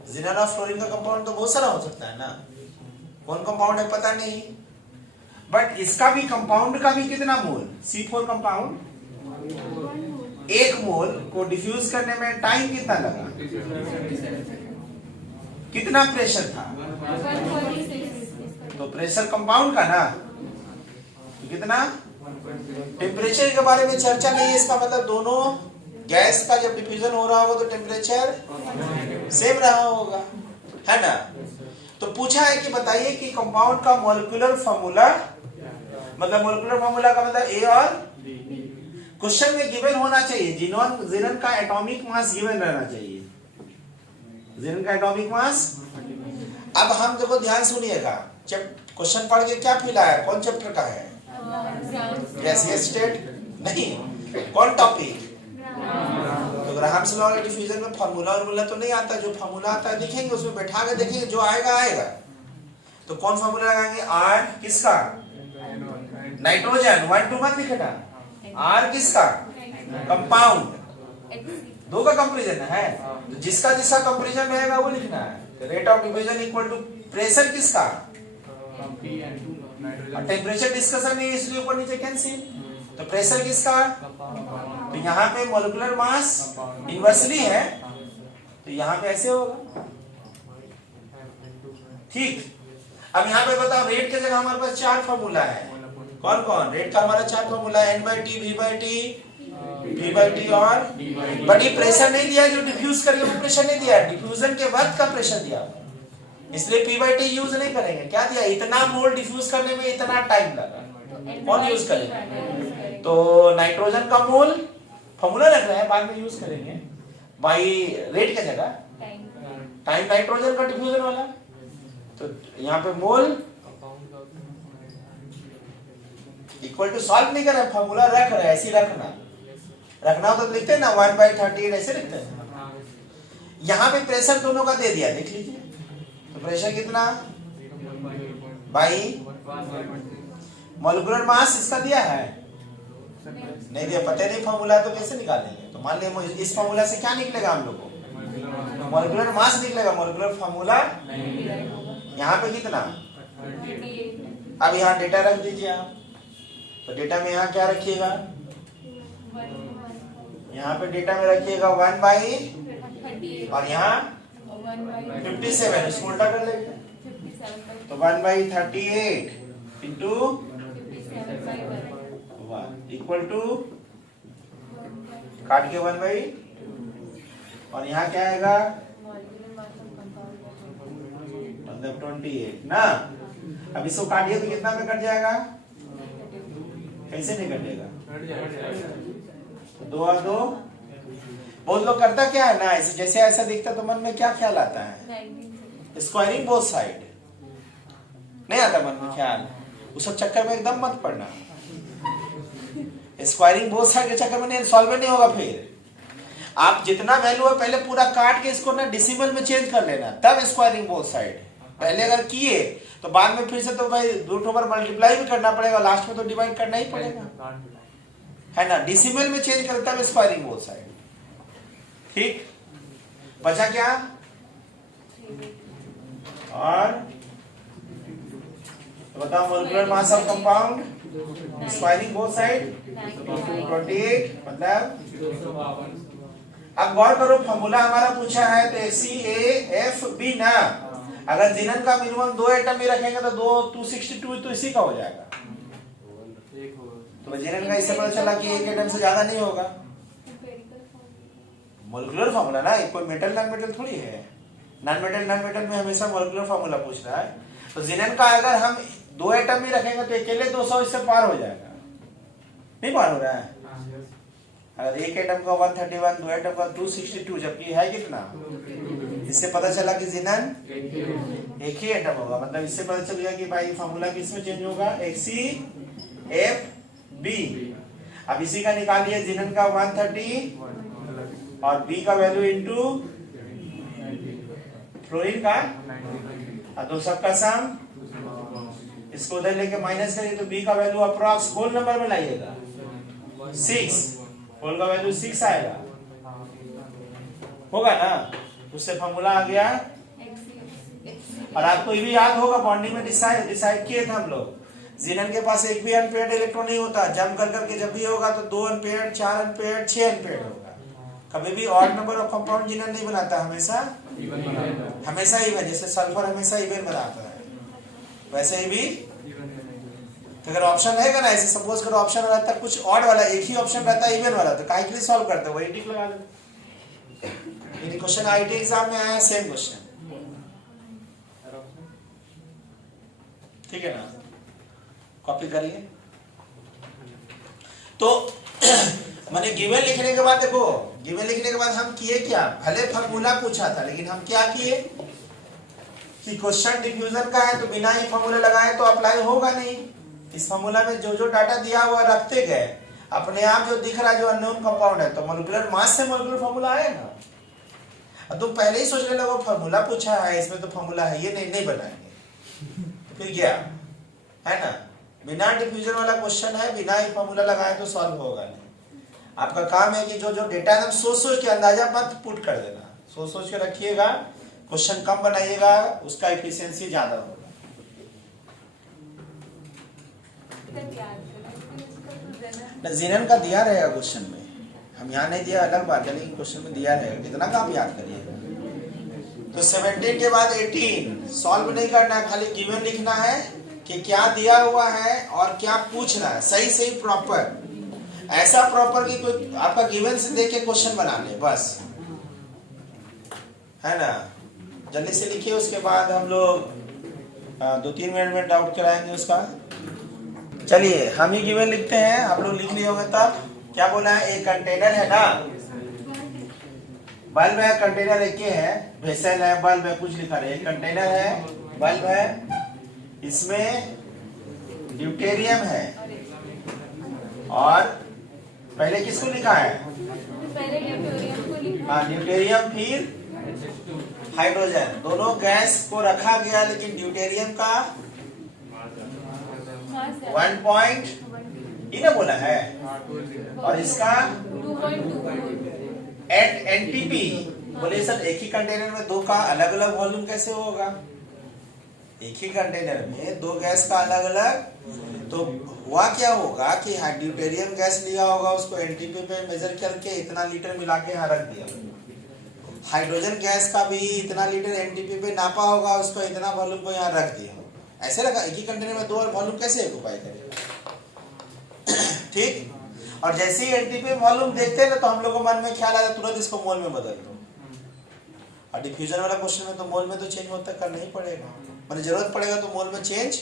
जिनन और फ्लोरीन का कंपाउंड तो बहुत सारा हो सकता है ना, कौन कंपाउंड है पता नहीं, बट इसका भी कंपाउंड का भी कितना मोल, C4 कंपाउंड, 1 मोल को डिफ्यूज करने में टाइम कितना लगा, कितना प्रेशर था, तो प्रेशर कंपाउंड का ना, तो कितना, टेम्परेचर के बारे में चर्चा नहीं है, इसका मतलब दोनों गैस का जब डिफ्यूजन हो रहा होगा तो टेम्परेचर सेम रहा होगा, है ना। तो पूछा है कि बताइए कि कंपाउंड का मॉलिक्यूलर फार्मूला, मतलब मॉलिक्यूलर फार्मूला का मतलब ए और, क्वेश्चन में गिवन होना चाहिए, जिनन का एटॉमिक मास गिवन रहना चाहिए, जिनन का एटॉमिक मास। अब हम देखो ध्यान सुनिएगा, जब क्वेश्चन पढ़ के क्या फिल आया, कौन चैप्टर का है, गैसीय स्टेट नहीं, कौन टॉपिक, तो ग्राहम्स लॉ के डिफ्यूजन में फार्मूला तो नहीं आता, जो फार्मूला आता है लिखेंगे, उसमें बैठा के देखेंगे, जो आएगा आएगा। तो कौन फार्मूला लगाएंगे, आर किसका, नाइट्रोजन, 1 2 मत लिखना, आर किसका, कंपाउंड, 2 का कंपैरिजन है, तो जिसका जिसका कंपैरिजन रहेगा वो लिखना है। Rate of diffusion equal to pressure किसका, टेम्परेचर डिस्कशन नहीं इसलिए ऊपर नीचे कैंसिल, तो प्रेशर किसका, तो यहाँ पे मॉलिक्यूलर मास इनवर्सली है, तो यहाँ पे ऐसे होगा, ठीक। अब यहाँ पे बताओ रेट के जगह हमारे पास 4 फार्मूला है, कौन कौन, रेट का हमारा 4 फार्मूला है, N/T, V/T और, बट ये प्रेशर नहीं दिया है, जो डिफ्यूज करिए वो प्रेशर नहीं दिया है, डिफ्यूजन के वक्त का प्रेशर दिया है, इसलिए P/T यूज नहीं करेंगे। क्या दिया, इतना मोल डिफ्यूज करने में इतना टाइम लगा, कौन यूज करेगा, तो नाइट्रोजन का मोल फार्मूला रख रहे हैं, बाद में यूज करेंगे, बाई रेट के जगह टाइम नाइट्रोजन का डिफ्यूजन वाला, तो यहाँ पे मोल इक्वल टू सॉल्व नहीं कर रहे, फॉर्मूला रख रहे, ऐसे ही रखना हो तो लिखते हैं ना 1/38 ऐसे लिखते हैं। यहाँ पे प्रेशर दोनों का दे दिया, देख लीजिए। तो प्रेशर कितना बाई मॉलिक्यूलर मास इसका दिया है, नहीं दिया, पता नहीं फॉर्मूला तो कैसे निकालेंगे। तो मान लिया इस फॉर्मूला से क्या निकलेगा हम लोग को, मॉलिक्यूलर मास निकलेगा, मॉलिक्यूलर फॉर्मूला यहाँ पे कितना। अब यहाँ डेटा रख दीजिए आप, तो डेटा में यहाँ क्या रखिएगा, यहाँ पे डेटा में रखिएगा 1/, और यहाँ 57, इसको उल्टा कर लेंगे तो 1/38 इंटू इक्वल टू काट के 1/, और यहाँ क्या आएगा मतलब 28 ना। अब इसको काटिए तो कितना में कट जाएगा, कैसे नहीं कटेगा, 2 और 2। बहुत लोग करता क्या है ना, ऐसे जैसे ऐसा दिखता तो मन में क्या ख्याल आता है, स्क्वायरिंग बोथ साइड, नहीं आता मन में ख्याल, उस सब चक्कर में एकदम मत पड़ना। स्क्वायरिंग बोथ साइड के चक्कर में नहीं, सॉल्व नहीं होगा। फिर आप जितना वैल्यू है पहले पूरा काट के इसको ना डेसिमल में चेंज कर लेना, तब स्क्वायरिंग बोथ साइड। पहले अगर किए तो बाद में फिर से तो भाई रूट ओवर मल्टीप्लाई भी करना पड़ेगा, लास्ट में तो डिवाइड करना ही पड़ेगा, है ना। डेसिमल में चेंज कर तब स्क्वायरिंग बोथ साइड। ठीक, बचा क्या, और तो बताओ molecular mass of compound squaring both side 28 मतलब। अब गौर करो फॉर्मूला हमारा पूछा है तो CaFB ना, अगर जिनन का मिनिमम 2 एटम भी रखेंगे तो 262 तो इसी का हो जाएगा। तो जिनन का इससे पता चला कि 1 एटम से ज्यादा नहीं होगा। मॉलिक्यूलर फॉर्मूला ना, कोई मेटल नॉन मेटल थोड़ी है, नॉन मेटल में हमेशा मॉलिक्यूलर फॉर्मूला पूछ रहा है। तो जिनन का अगर हम 2 एटम भी रखेंगे तो अकेले 200 इससे पार हो जाएगा, नहीं पार हो रहा है। अगर 1 एटम का 131, 2 एटम का 262, जबकि है कितना, इससे पता चला कि जिनन एक ही एटम होगा। मतलब इससे पता चल गया कि भाई फॉर्मूला किसमें चेंज होगा, CaFB। अब इसी का निकालिए, जिनन का 130 और बी का वैल्यू इंटू फ्लोरीन का, और दो सबका सम, इसको उधर लेके माइनस करिए तो बी का वैल्यू अप्रॉक्स होल नंबर में लाइएगा 6, होल का वैल्यू 6 आएगा, होगा ना। उससे फॉर्मूला आ गया। और आपको ये भी याद होगा बॉन्डिंग में डिसाइड किए थे हम लोग, जिनन के पास एक भी अनपेयर्ड इलेक्ट्रॉन नहीं होता, जम कर करके जब भी होगा तो 2 अनपेयर्ड, 4 अनपेयर्ड, 6 अनपेयर्ड होगा। कभी भी ऑड नंबर ऑफ कंपाउंड जिनन नहीं बनाता, हमेशा इवन, जैसे सल्फर हमेशा इवन बनाता है, वैसे ही भी। तो अगर ऑप्शन रहेगा ना, ऐसे सपोज करो ऑप्शन रहता कुछ ऑड वाला, एक ही ऑप्शन रहता है इवन वाला, तो काहे के लिए सॉल्व करते हो, वही टिक लगा देते। ये क्वेश्चन आईटी एग्जाम में आया, सेम क्वेश्चन, ठीक है ना, कॉपी करिए। तो मैंने गिवन लिखने के बाद, देखो गिवन लिखने के बाद हम किए क्या, भले फॉर्मूला पूछा था लेकिन हम क्या किए कि क्वेश्चन डिफ्यूजन का है तो बिना ही फॉर्मूला लगाए तो अप्लाई होगा नहीं। इस फॉर्मूला में जो जो डाटा दिया हुआ रखते गए, अपने आप जो दिख रहा है जो अननोन कंपाउंड है, तो मॉलिक्यूलर मास से मॉलिक्यूलर फॉर्मूला आएगा। अब तुम पहले ही सोचने लगो फॉर्मूला पूछा है, इसमें तो फॉर्मूला है, ये नहीं बनाएंगे, फिर क्या है ना। बिना डिफ्यूजन वाला क्वेश्चन है, बिना ही फॉर्मूला लगाए तो सॉल्व होगा नहीं। आपका काम है कि जो जो डेटा है सोच के अंदाजा मत पुट कर देना, सोच के रखिएगा, क्वेश्चन कम बनाइएगा, उसका एफिशिएंसी ज्यादा होगा। जिनन का दिया रहेगा क्वेश्चन में, हम यहाँ नहीं दिया अलग बात है, लेकिन क्वेश्चन में दिया रहेगा, कितना का आप याद करिएगा। तो 17 के बाद 18 सॉल्व नहीं करना है, खाली गिवन लिखना है कि क्या दिया हुआ है और क्या पूछ रहा है, सही प्रॉपर, ऐसा प्रॉपर कि कोई आपका गिवन से देख के क्वेश्चन बना ले, बस, है ना। जल्दी से लिखिए, उसके बाद हम लोग 2-3 मिनट में डाउट कराएंगे उसका। चलिए हम ही गिवन लिखते हैं, आप लोग लिख लिए होंगे। तब क्या बोला है, एक कंटेनर है ना, बल्ब है, कंटेनर एक है, वेसल है, बल्ब है, कुछ लिखा है, एक कंटेनर है, बल्ब है, इसमें ड्यूटेरियम है, और पहले किसको लिखा है? पहले ड्यूटेरियम को लिखा। हाँ, ड्यूटेरियम फिर हाइड्रोजन, दोनों गैस को रखा गया, लेकिन ड्यूटेरियम का 1 पॉइंट इन्हें बोला है और इसका 2.2 एट एनटीपी। बोले सर एक ही कंटेनर में दो का अलग अलग वॉल्यूम कैसे होगा? एक ही कंटेनर में दो गैस का अलग अलग, तो हुआ क्या होगा कि ड्यूटेरियम गैस लिया होगा, उसको एनटीपी पे मेजर करके इतना लीटर मिला के यहाँ रख दिया। हाइड्रोजन गैस का भी इतना लीटर एनटीपी पे नापा होगा, उसको इतना वॉल्यूम को यहाँ रख दिया। ऐसे रखा, एक ही कंटेनर में दो और वॉल्यूम कैसे ऑक्यूपाई करेगा? ठीक। और जैसे ही एनटीपी वॉल्यूम देखते हैं ना, तो हम लोग को मन में ख्याल आता तुरंत इसको मोल में बदल दो। और डिफ्यूजन वाला क्वेश्चन में तो मोल में तो चेंज होता करना ही पड़ेगा, मतलब जरूरत पड़ेगा तो मोल में चेंज।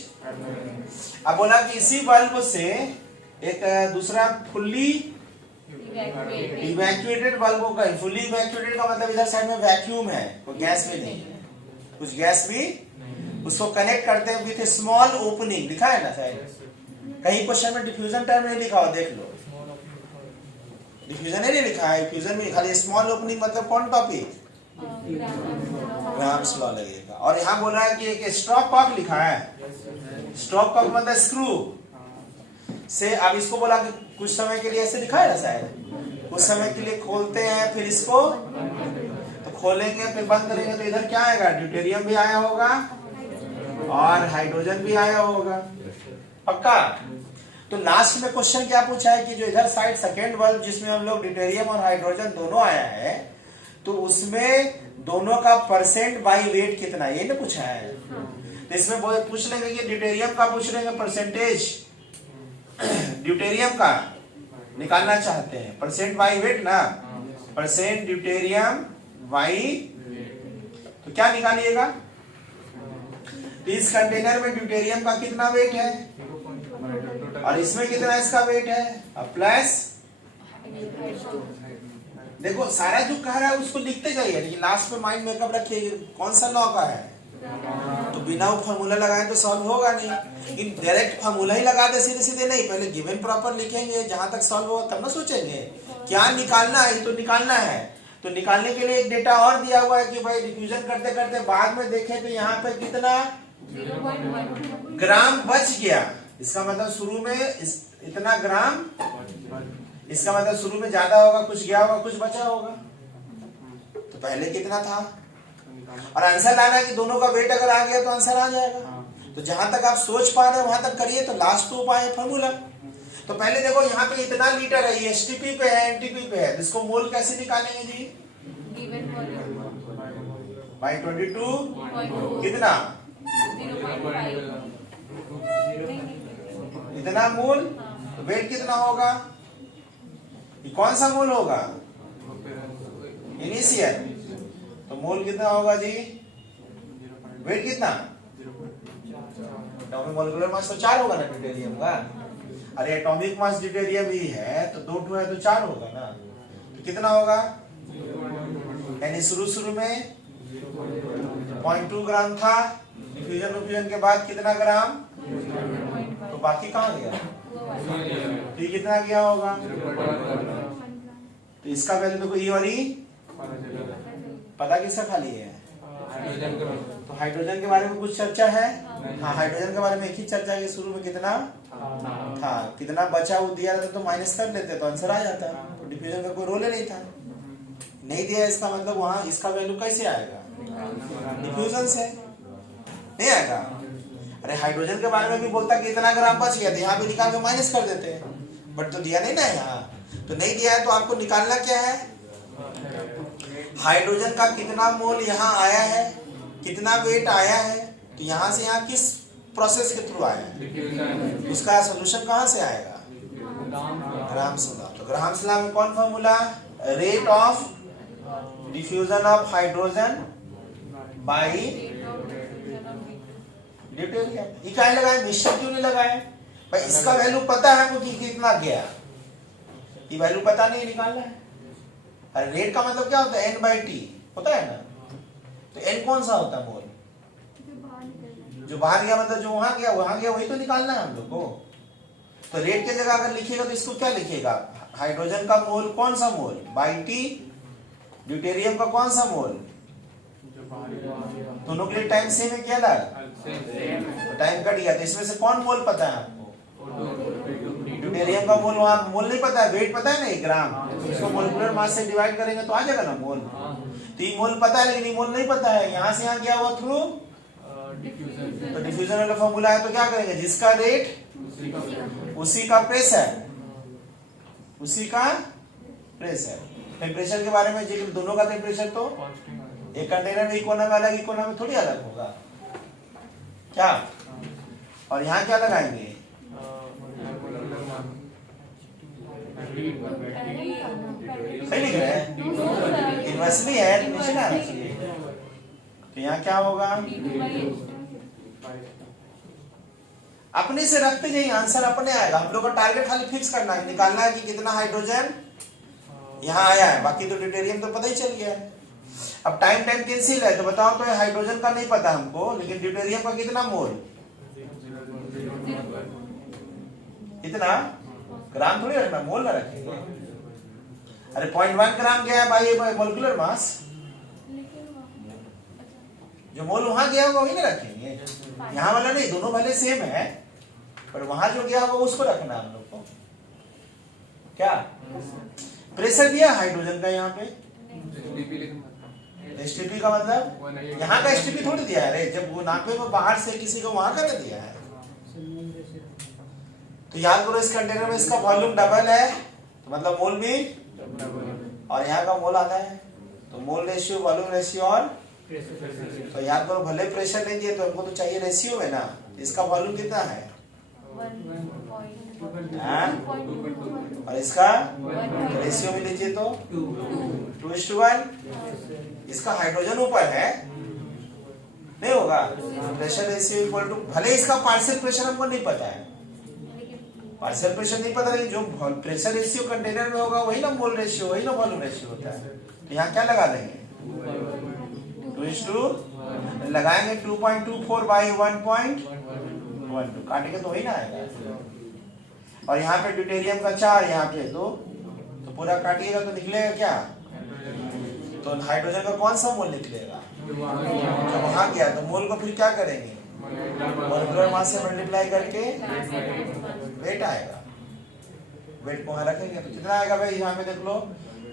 अब बोला कि इसी बल्ब से एक दूसरा फुल्ली इवैक्यूएटेड बल्ब होगा। फुल्ली इवैक्यूएटेड का मतलब इधर साइड में वैक्यूम है, कोई गैस भी नहीं है, कुछ गैस भी, उसको कनेक्ट करते हैं विथ स्मॉल ओपनिंग। लिखा है ना शायद कहीं क्वेश्चन में डिफ्यूजन टर्म नहीं लिखा हो, देख लो, डिफ्यूजन नहीं लिखा है, फ्यूजन में खाली स्मॉल ओपनिंग। मतलब कौन टॉपिक? ग्राम्स लॉ लगेगा। और यहाँ बोल रहा है कि एक स्टॉप कॉक लिखा है, स्टॉप कॉक मतलब स्क्रू से। अब इसको बोला कि कुछ समय के लिए ऐसे लिखा है ना शायद, कुछ समय के लिए खोलते हैं, फिर इसको तो खोलेंगे फिर बंद करेंगे, तो इधर क्या आएगा? ड्यूटेरियम भी आया होगा और हाइड्रोजन भी आया होगा, पक्का। तो लास्ट में क्वेश्चन क्या पूछा है कि जो इधर साइड सेकेंड बल्ब जिसमें हम लोग ड्यूटेरियम और हाइड्रोजन दोनों आया है, तो उसमें दोनों का परसेंट बाई वेट कितना, ये ना पूछा है। तो इसमें पूछ लेंगे कि ड्यूटेरियम का पूछ लेंगे परसेंटेज, ड्यूटेरियम का निकालना चाहते हैं, परसेंट बाई वेट ना, परसेंट ड्यूटेरियम बाई, तो क्या निकालिएगा? इस कंटेनर में ड्यूटेरियम का कितना वेट है और इसमें कितना इसका वेट है, अब प्लस। देखो सारा जो कह रहा है उसको लिखते जाइए, लेकिन लास्ट में माइंड मेकअप रखिए कौन सा लॉ का है। तो बिना फॉर्मूला लगाए तो सॉल्व होगा नहीं, लेकिन डायरेक्ट फॉर्मूला ही लगा दे सीधे सीधे नहीं, पहले गिवन प्रॉपर लिखेंगे, जहां तक सॉल्व होगा तब ना सोचेंगे क्या निकालना है। तो निकालना है, तो निकालने के लिए एक डेटा और दिया हुआ है कि भाई डिफ्यूजन करते करते बाद में देखें तो यहाँ पे कितना 0.1 ग्राम बच गया। इसका मतलब शुरू में इतना ग्राम, इसका मतलब शुरू में ज्यादा होगा, कुछ गया होगा, कुछ बचा होगा। तो पहले कितना था, और आंसर लाना है कि दोनों का वेट अगर आ गया तो आंसर आ जाएगा। तो जहां तक आप सोच पा रहे हैं वहां तक करिए, तो लास्ट तो उपाय है फॉर्मूला। तो पहले देखो यहाँ पे इतना लीटर है, ये एसटीपी पे है, एनटीपी पे है, तो इसको मोल कैसे निकालेंगे जी? गिवन वॉल्यूम बाई 22 कितना 0.5 इतना मोल, तो वेट कितना होगा? ये कौन सा मोल होगा? इनिशियल। तो मोल कितना होगा जी? वेट कितना? एटॉमिक मॉलिक्यूलर मास तो 4 होगा ना ड्यूटेरियम का। अरे एटॉमिक मास ड्यूटेरियम ही है तो 2 है तो 4 होगा ना। तो कितना होगा? यानी शुरू में 0.2 ग्राम था, डिफ्यूजन के बाद कितना ग्राम, तो बाकी कहाँ गया? तो कितना गया होगा? तो इसका वैल्यू देखो, ई और ई पता किसका खाली है? तो हाइड्रोजन के बारे में कुछ चर्चा है? हाँ, हाइड्रोजन के बारे में एक ही चर्चा है, शुरू में कितना था, कितना बचा वो दिया रहता तो माइनस कर लेते तो आंसर आ जाता। तो डिफ्यूजन का कोई रोल ही नहीं था, नहीं दिया, इसका मतलब वहां इसका वैल्यू कैसे आएगा? डिफ्यूजन से नहीं आएगा। अरे हाइड्रोजन के बारे में भी बोलता कि इतना ग्राम बच गया, तो यहाँ पे निकाल के माइनस कर देते हैं, बट तो दिया नहीं ना यहाँ। तो नहीं दिया है तो आपको निकालना क्या है? हाइड्रोजन का कितना मोल यहाँ आया है, कितना वेट आया है, तो यहाँ से यहाँ किस प्रोसेस के थ्रू आया है, उसका सोल्यूशन कहाँ से आएगा? Grams law. तो ग्राम्स लॉ में कौन formula? Rate of diffusion of hydrogen by deuterium. ये क्या लगाए, मिश्रण क्यों नहीं लगाए भाई? इसका वैल्यू पता है हमको कि कितना गया, ये वैल्यू पता नहीं, निकालना है। अरे रेट का मतलब क्या होता है? n/t होता है ना। तो n कौन सा होता है? मोल जो बाहर गया, मतलब जो वहां गया वही तो निकालना है हम लोग को। तो रेट की जगह अगर लिखिएगा तो इसको क्या लिखिएगा, हाइड्रोजन का मोल कौन सा मोल बाई टी, ड्यूटेरियम का कौन सा मोल, दोनों के लिए टाइम सेम है क्या लग, तो टाइम कट गया, तो इसमें से कौन मोल पता है आपको, ड्यूटेरियम का मोल, वहां मोल नहीं पता है, वेट पता है ना 1 ग्राम, इसको मोलिकुलर मास से डिवाइड करेंगे तो आ जाएगा ना मोल, तो ये मोल पता है लेकिन ये मोल नहीं पता है, यहाँ से यहाँ क्या हुआ थ्रू, तो डिफ्यूजन वाला फॉर्मूला है, तो क्या करेंगे जिसका रेट उसी का प्रेशर, उसी का प्रेशर, टेम्परेचर के बारे में जी दोनों का टेम्परेचर तो एक कंटेनर में इकोनॉमी में अलग, इकोनॉमी में थोड़ी अलग होगा क्या, और यहाँ क्या लगाएंगे, सही लिख रहे हैं, इन्वर्सली है नीचे ना आना चाहिए, तो यहाँ क्या होगा, अपने से रखते जाइए आंसर अपने आएगा, हम लोग का टारगेट खाली फिक्स करना है, निकालना है कि कितना हाइड्रोजन यहाँ आया है, बाकी तो ड्यूटेरियम तो पता ही चल गया है। अब टाइम टाइम कैंसिल है तो बताओ, तो हाइड्रोजन का नहीं पता हमको, लेकिन ड्यूटेरियम का कितना मोल, कितना ग्राम थोड़ी रखना, मोल ना रखेंगे, अरे 0.1 ग्राम गया भाई मोलिकुलर मास, जो मोल वहां गया होगा वही ना रखेंगे, यहाँ वाला नहीं, दोनों भले सेम है पर वहां जो गया होगा उसको रखना हम लोग को, क्या प्रेशर दिया हाइड्रोजन का यहाँ पे, एसटीपी का मतलब यहाँ का एसटीपी थोड़ी दिया है, अरे जब वो नापे को बाहर से किसी को वहां का ना दिया है, तो याद करो इस कंटेनर में इसका वॉल्यूम डबल है तो मतलब मोल भी, और यहाँ का मोल आता है, तो मोल रेशियो वॉल्यूम रेशियो, और तो याद करो भले प्रेशर नहीं दिए तो हमको तो चाहिए रेशियो है ना, इसका वॉल्यूम कितना है, और इसका रेशियो भी लीजिए तो 2:1, इसका हाइड्रोजन ऊपर है नहीं होगा, प्रेशर रेशियो इक्वल टू, भले इसका पार्शियल प्रेशर हमको नहीं पता है, पार्शियल प्रेशर नहीं पता, लेकिन जो प्रेशर रेशियो कंटेनर में होगा वही ना मोल रेशियो, वही ना वॉल्यूम रेशियो होता है, तो यहाँ क्या लगा देंगे 2:2, लगाएंगे 2.24 बाई 1.12, काटेंगे तो वही ना आएगा, और यहाँ पे ड्यूटेरियम का 4, यहाँ पे 2, तो पूरा काटिएगा तो निकलेगा क्या, तो हाइड्रोजन का कौन सा मोल निकलेगा, जब वहां गया तो मोल को फिर क्या करेंगे, मोलिकुलर मास से मल्टीप्लाई करके वेट आएगा, वेट को वहां रखेंगे तो कितना आएगा भाई, यहाँ पे देख लो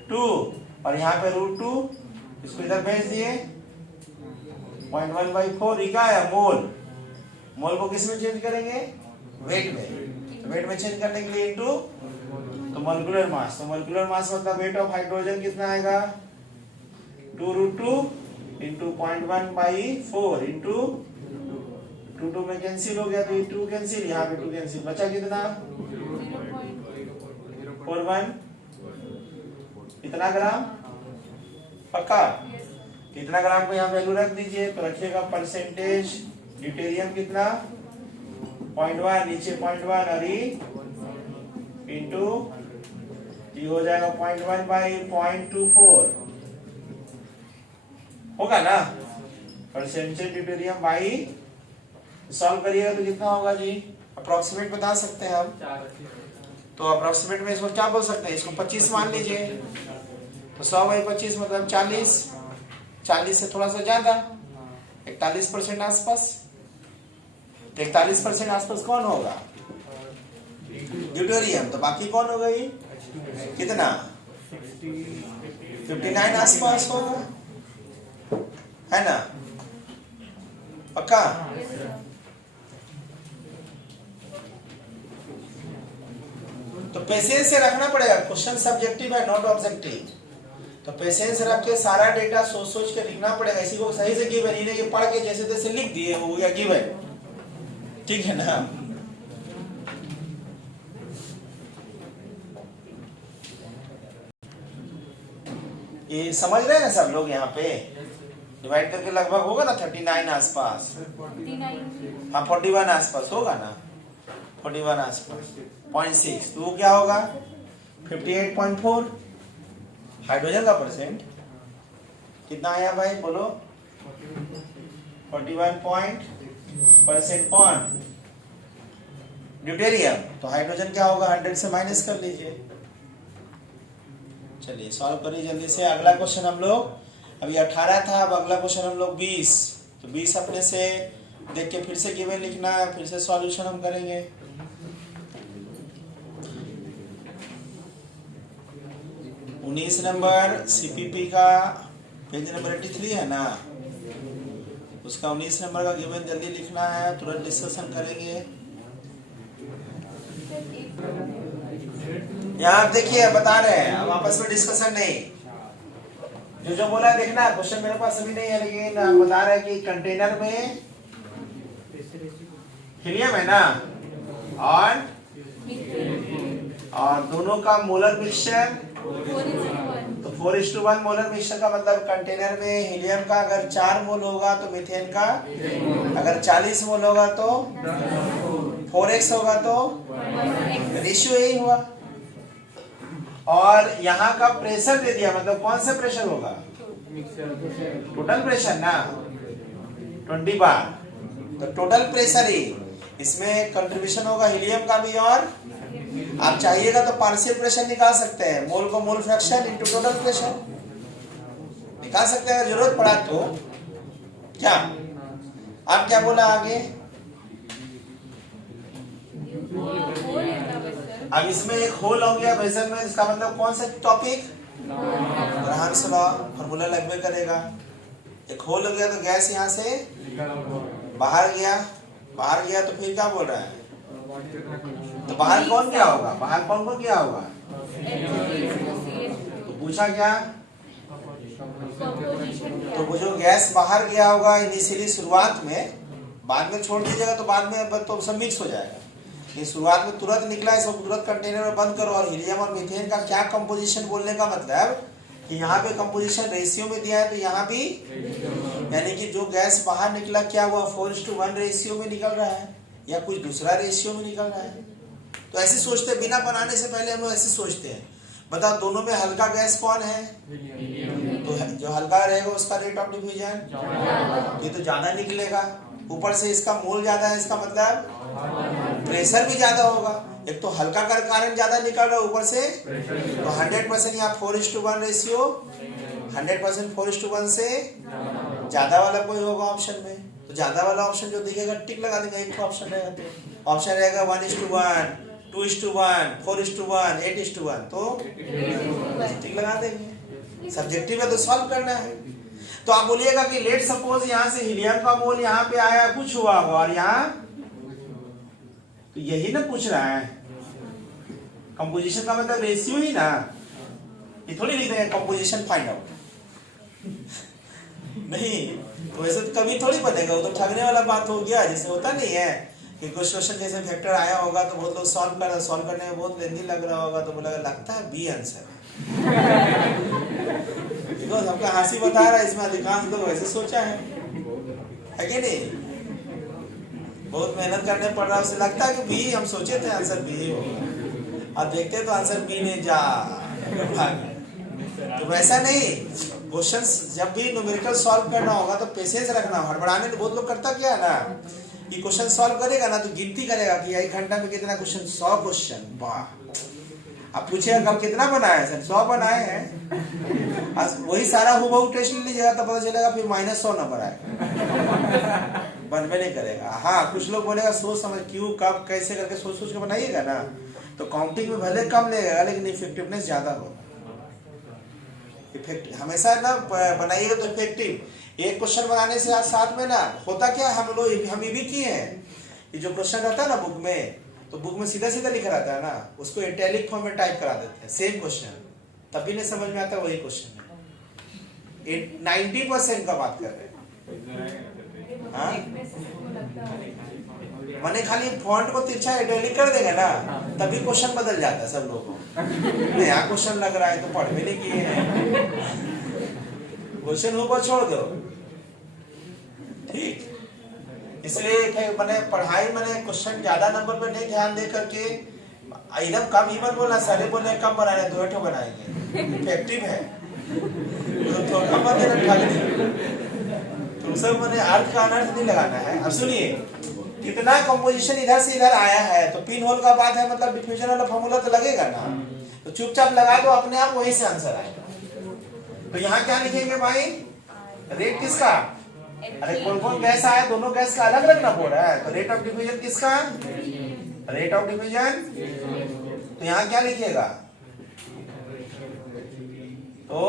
2, और यहाँ पे √2, इसको इधर भेज दिए 0.1/4, ये क्या है मोल, मोल को किस में चेंज करेंगे, वेट में, तो वेट में चेंज करने के लिए इनटू, तो मोलिकुलर मास, तो मोलिकुलर मास मतलब वेट ऑफ हाइड्रोजन कितना आएगा 2√2 इंटू 0.1/4 इंटू 2 में कैंसिल हो गया, तो ये 2 कैंसिल, यहाँ पे 2 कैंसिल, बचा कितना 41, कितना ग्राम, पक्का कितना ग्राम को यहाँ वैल्यू रख दीजिए, तो रखिएगा परसेंटेज ड्यूटेरियम कितना 0.1, नीचे 0.1 और इंटू ये हो जाएगा 0.1/0.24 होगा ना, परसेंटेज ड्यूटेरियम बाई, सॉल्व करिएगा तो कितना होगा जी, अप्रोक्सीमेट बता सकते हैं हम, तो अप्रोक्सीमेट में इसको क्या बोल सकते हैं, इसको 25 मान लीजिए, तो 100/25 मतलब 40 से थोड़ा सा ज्यादा 41% आसपास, तो 41% आसपास कौन होगा ड्यूटेरियम, तो बाकी कौन हो गई कितना 59 आसपास होगा, है ना, पक्का। तो पेशेंस से रखना पड़ेगा, क्वेश्चन सब्जेक्टिव है नॉट ऑब्जेक्टिव, तो पेशेंस रख के सारा डेटा सोच सोच के लिखना पड़ेगा, इसी को सही से गिवन, इन्हें ये पढ़ के जैसे तैसे लिख दिए हो गया गिवन, ठीक है ना। ये समझ रहे हैं ना सब लोग, यहाँ पे डिवाइड करके लगभग होगा ना 39 आसपास, हाँ 41 आसपास होगा ना, 41 आसपास 0.6, तो वो क्या होगा 58.4, हाइड्रोजन का परसेंट कितना आया भाई बोलो 41% कौन ड्यूटेरियम, तो हाइड्रोजन क्या होगा, 100 से माइनस कर लीजिए। चलिए सॉल्व करिए जल्दी से। अगला क्वेश्चन हम लोग, अभी 18 था, अब अगला क्वेश्चन हम लोग 20, तो 20 अपने से देख के फिर से गिवन लिखना है, फिर से सॉल्यूशन हम करेंगे। उन्नीस नंबर सीपीपी का पेज नंबर 83 है ना, उसका 19 नंबर का गिवन जल्दी लिखना है, तुरंत डिस्कशन करेंगे। यहाँ देखिए बता रहे हैं, अब आपस में डिस्कशन नहीं, जो बोला है देखना। क्वेश्चन मेरे पास अभी नहीं है, लेकिन हम बता रहे हैं कि कंटेनर में हीलियम है ना, और दोनों का मोलर मिक्सचर, तो 4:1 मोलर मिक्सचर का मतलब कंटेनर में हीलियम का अगर 4 मोल होगा तो मीथेन का अगर 40 मोल होगा तो 4x होगा, तो रेशियो यही हुआ। और यहाँ का प्रेशर दे दिया, मतलब कौन सा प्रेशर होगा, टोटल प्रेशर ना, 20 बार, तो टोटल प्रेशर ही इसमें कंट्रीब्यूशन होगा हीलियम का भी। और आप चाहिएगा तो पार्शियल प्रेशर निकाल सकते हैं, मोल को mole fraction into total pressure निकाल सकते हैं अगर जरूरत पड़ा तो। क्या आप क्या बोला आगे, अब इसमें एक होल हो गया वेसल में, इसका मतलब कौन सा टॉपिक, ग्राहम्स लॉ, फार्मूला लगभग करेगा। एक होल हो गया तो गैस यहाँ से बाहर गया तो फिर क्या बोल रहा है, तो बाहर कौन क्या होगा, बाहर कौन को क्या होगा, तो पूछा क्या, तो वो जो गैस बाहर गया होगा इनिशियली शुरुआत में, बाद में छोड़ दीजिएगा तो बाद में तो सब मिक्स हो जाएगा। ये शुरुआत में तुरंत निकला है, इसको तुरंत कंटेनर में बंद करो। और हीलियम और मीथेन का क्या कंपोजिशन बोलने का मतलब कि यहाँ पे कंपोजिशन रेशियो में दिया है, तो यहाँ भी यानी कि जो गैस बाहर निकला क्या हुआ, 4:1 रेशियो में निकल रहा है या कुछ दूसरा रेशियो में निकल रहा है। तो ऐसे सोचते हैं, बिना बनाने से पहले हम लोग ऐसे सोचते हैं। बताओ दोनों में हल्का गैस कौन है, तो जो हल्का रहेगा उसका रेट ऑफ डिफ्यूजन ये तो ज्यादा निकलेगा, ऊपर से इसका मोल ज्यादा है, इसका मतलब प्रेशर भी ज्यादा होगा। एक तो हल्का का कारण ज्यादा निकल रहा है, ऊपर से तो 100% यहाँ 4:1 रेशियो, 100% 4:1 से ज्यादा वाला कोई होगा ऑप्शन में, तो ज्यादा वाला ऑप्शन जो दिखेगा टिक लगा देंगे। एक ऑप्शन रहेगा तो ऑप्शन रहेगा 1:1, 2:1, 4:1, 8:1, तो टिक लगा देंगे। सब्जेक्टिव है तो सॉल्व करना है। तो आप बोलिएगा कि लेट सपोज यहाँ से हीलियम का मोल यहाँ पे आया, कुछ हुआ होगा, और यहाँ तो यही ना पूछ रहा है, कंपोजिशन का मतलब रेशियो ही ना, ये थोड़ी लिख देंगे कंपोजिशन फाइंड आउट नहीं, तो वैसे तो कभी थोड़ी बनेगा, वो तो ठगने वाला बात हो गया। जैसे होता नहीं है कि कुछ क्वेश्चन जैसे फैक्टर आया होगा तो बहुत लोग सॉल्व करने में बहुत लेंदी लग रहा होगा, तो बोला लगता है बी आंसर है। सबका हंसी बता रहा है, इसमें अधिकांश लोग वैसे सोचा है कि नहीं, बहुत मेहनत करने पड़ रहा है, उसे लगता है कि बी, हम सोचे थे आंसर बी होगा, और देखते तो आंसर बी ने जा भाग। तो वैसा नहीं, क्वेश्चंस जब भी न्यूमेरिकल सॉल्व करना होगा तो पेशेंस रखना। हड़बड़ाने तो बहुत लोग करता क्या है ना, कि क्वेश्चन सॉल्व करेगा ना तो गिनती करेगा कि 1 घंटा में कितना क्वेश्चन, 100 क्वेश्चन, वाह। अब पूछेगा कल कितना बनाया सर, 100 बनाए हैं, वही सारा हुबहू टेस्ट ले लीजिएगा तो पता चलेगा फिर -100 नंबर आएगा, बनवे नहीं करेगा। हाँ कुछ लोग बोलेगा सोच समझ क्यों कब कैसे करके सोच के बनाइएगा ना, तो काउंटिंग में भले कम लेगा लेकिन इफेक्टिवनेस ज्यादा होगा। हमेशा ना बनाइएगा तो इफेक्टिव। एक क्वेश्चन बनाने से साथ में ना होता क्या, हम ये भी किए हैं कि जो क्वेश्चन रहता है ना बुक में, तो बुक में सीधा सीधा लिखा रहता है ना, उसको इटैलिक फॉर्म में टाइप करा देते हैं सेम क्वेश्चन, तब भी नहीं समझ में आता वही क्वेश्चन है। 90% का बात कर रहे हैं। हाँ मैंने खाली फॉन्ट को तिरछा इटैलिक कर देगा ना, तभी क्वेश्चन बदल जाता है सब लोगों को। नया क्वेश्चन लग रहा है तो पढ़ भी नहीं किए हैं, क्वेश्चन ऊपर छोड़ दो, ठीक। इसलिए मैंने पढ़ाई मैंने क्वेश्चन ज्यादा नंबर पे नहीं ध्यान दे करके एकदम कम ही मत बोलना, सारे बोले कम बनाने, 2 ठो बनाएंगे, इफेक्टिव है तो थोड़ा मत देना, ठग दे तुम सब। मैंने अर्थ का अनर्थ नहीं लगाना है। अब सुनिए कितना कंपोजिशन इधर से इधर आया है, तो पिन होल का बात है, मतलब डिफ्यूजन वाला फॉर्मूला तो लगेगा ना, तो चुपचाप लगा दो, अपने आप वहीं से आंसर आएगा। तो यहाँ क्या लिखेंगे भाई, रेट किसका, अरे कौन कौन गैस आया, दोनों गैस का अलग अलग ना बोल रहा है, तो रेट ऑफ डिफ्यूजन किसका, रेट ऑफ डिफ्यूजन, तो यहाँ क्या लिखिएगा, तो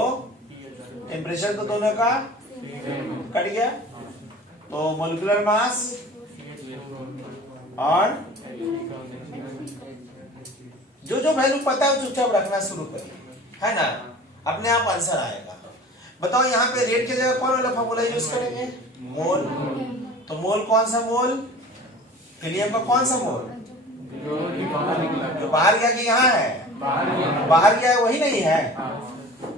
टेम्परेचर तो दोनों का कट गया, तो मोलिकुलर मास और जो जो वैल्यू पता है चुपचाप रखना शुरू करिए, है ना, अपने आप आंसर आएगा। बताओ यहाँ पे रेट की जगह कौन वाला फॉर्मूला यूज करेंगे, मोल, तो मोल कौन सा मोल, हीलियम का कौन सा मोल, जो बाहर गया कि यहाँ है, बाहर गया है वही नहीं है,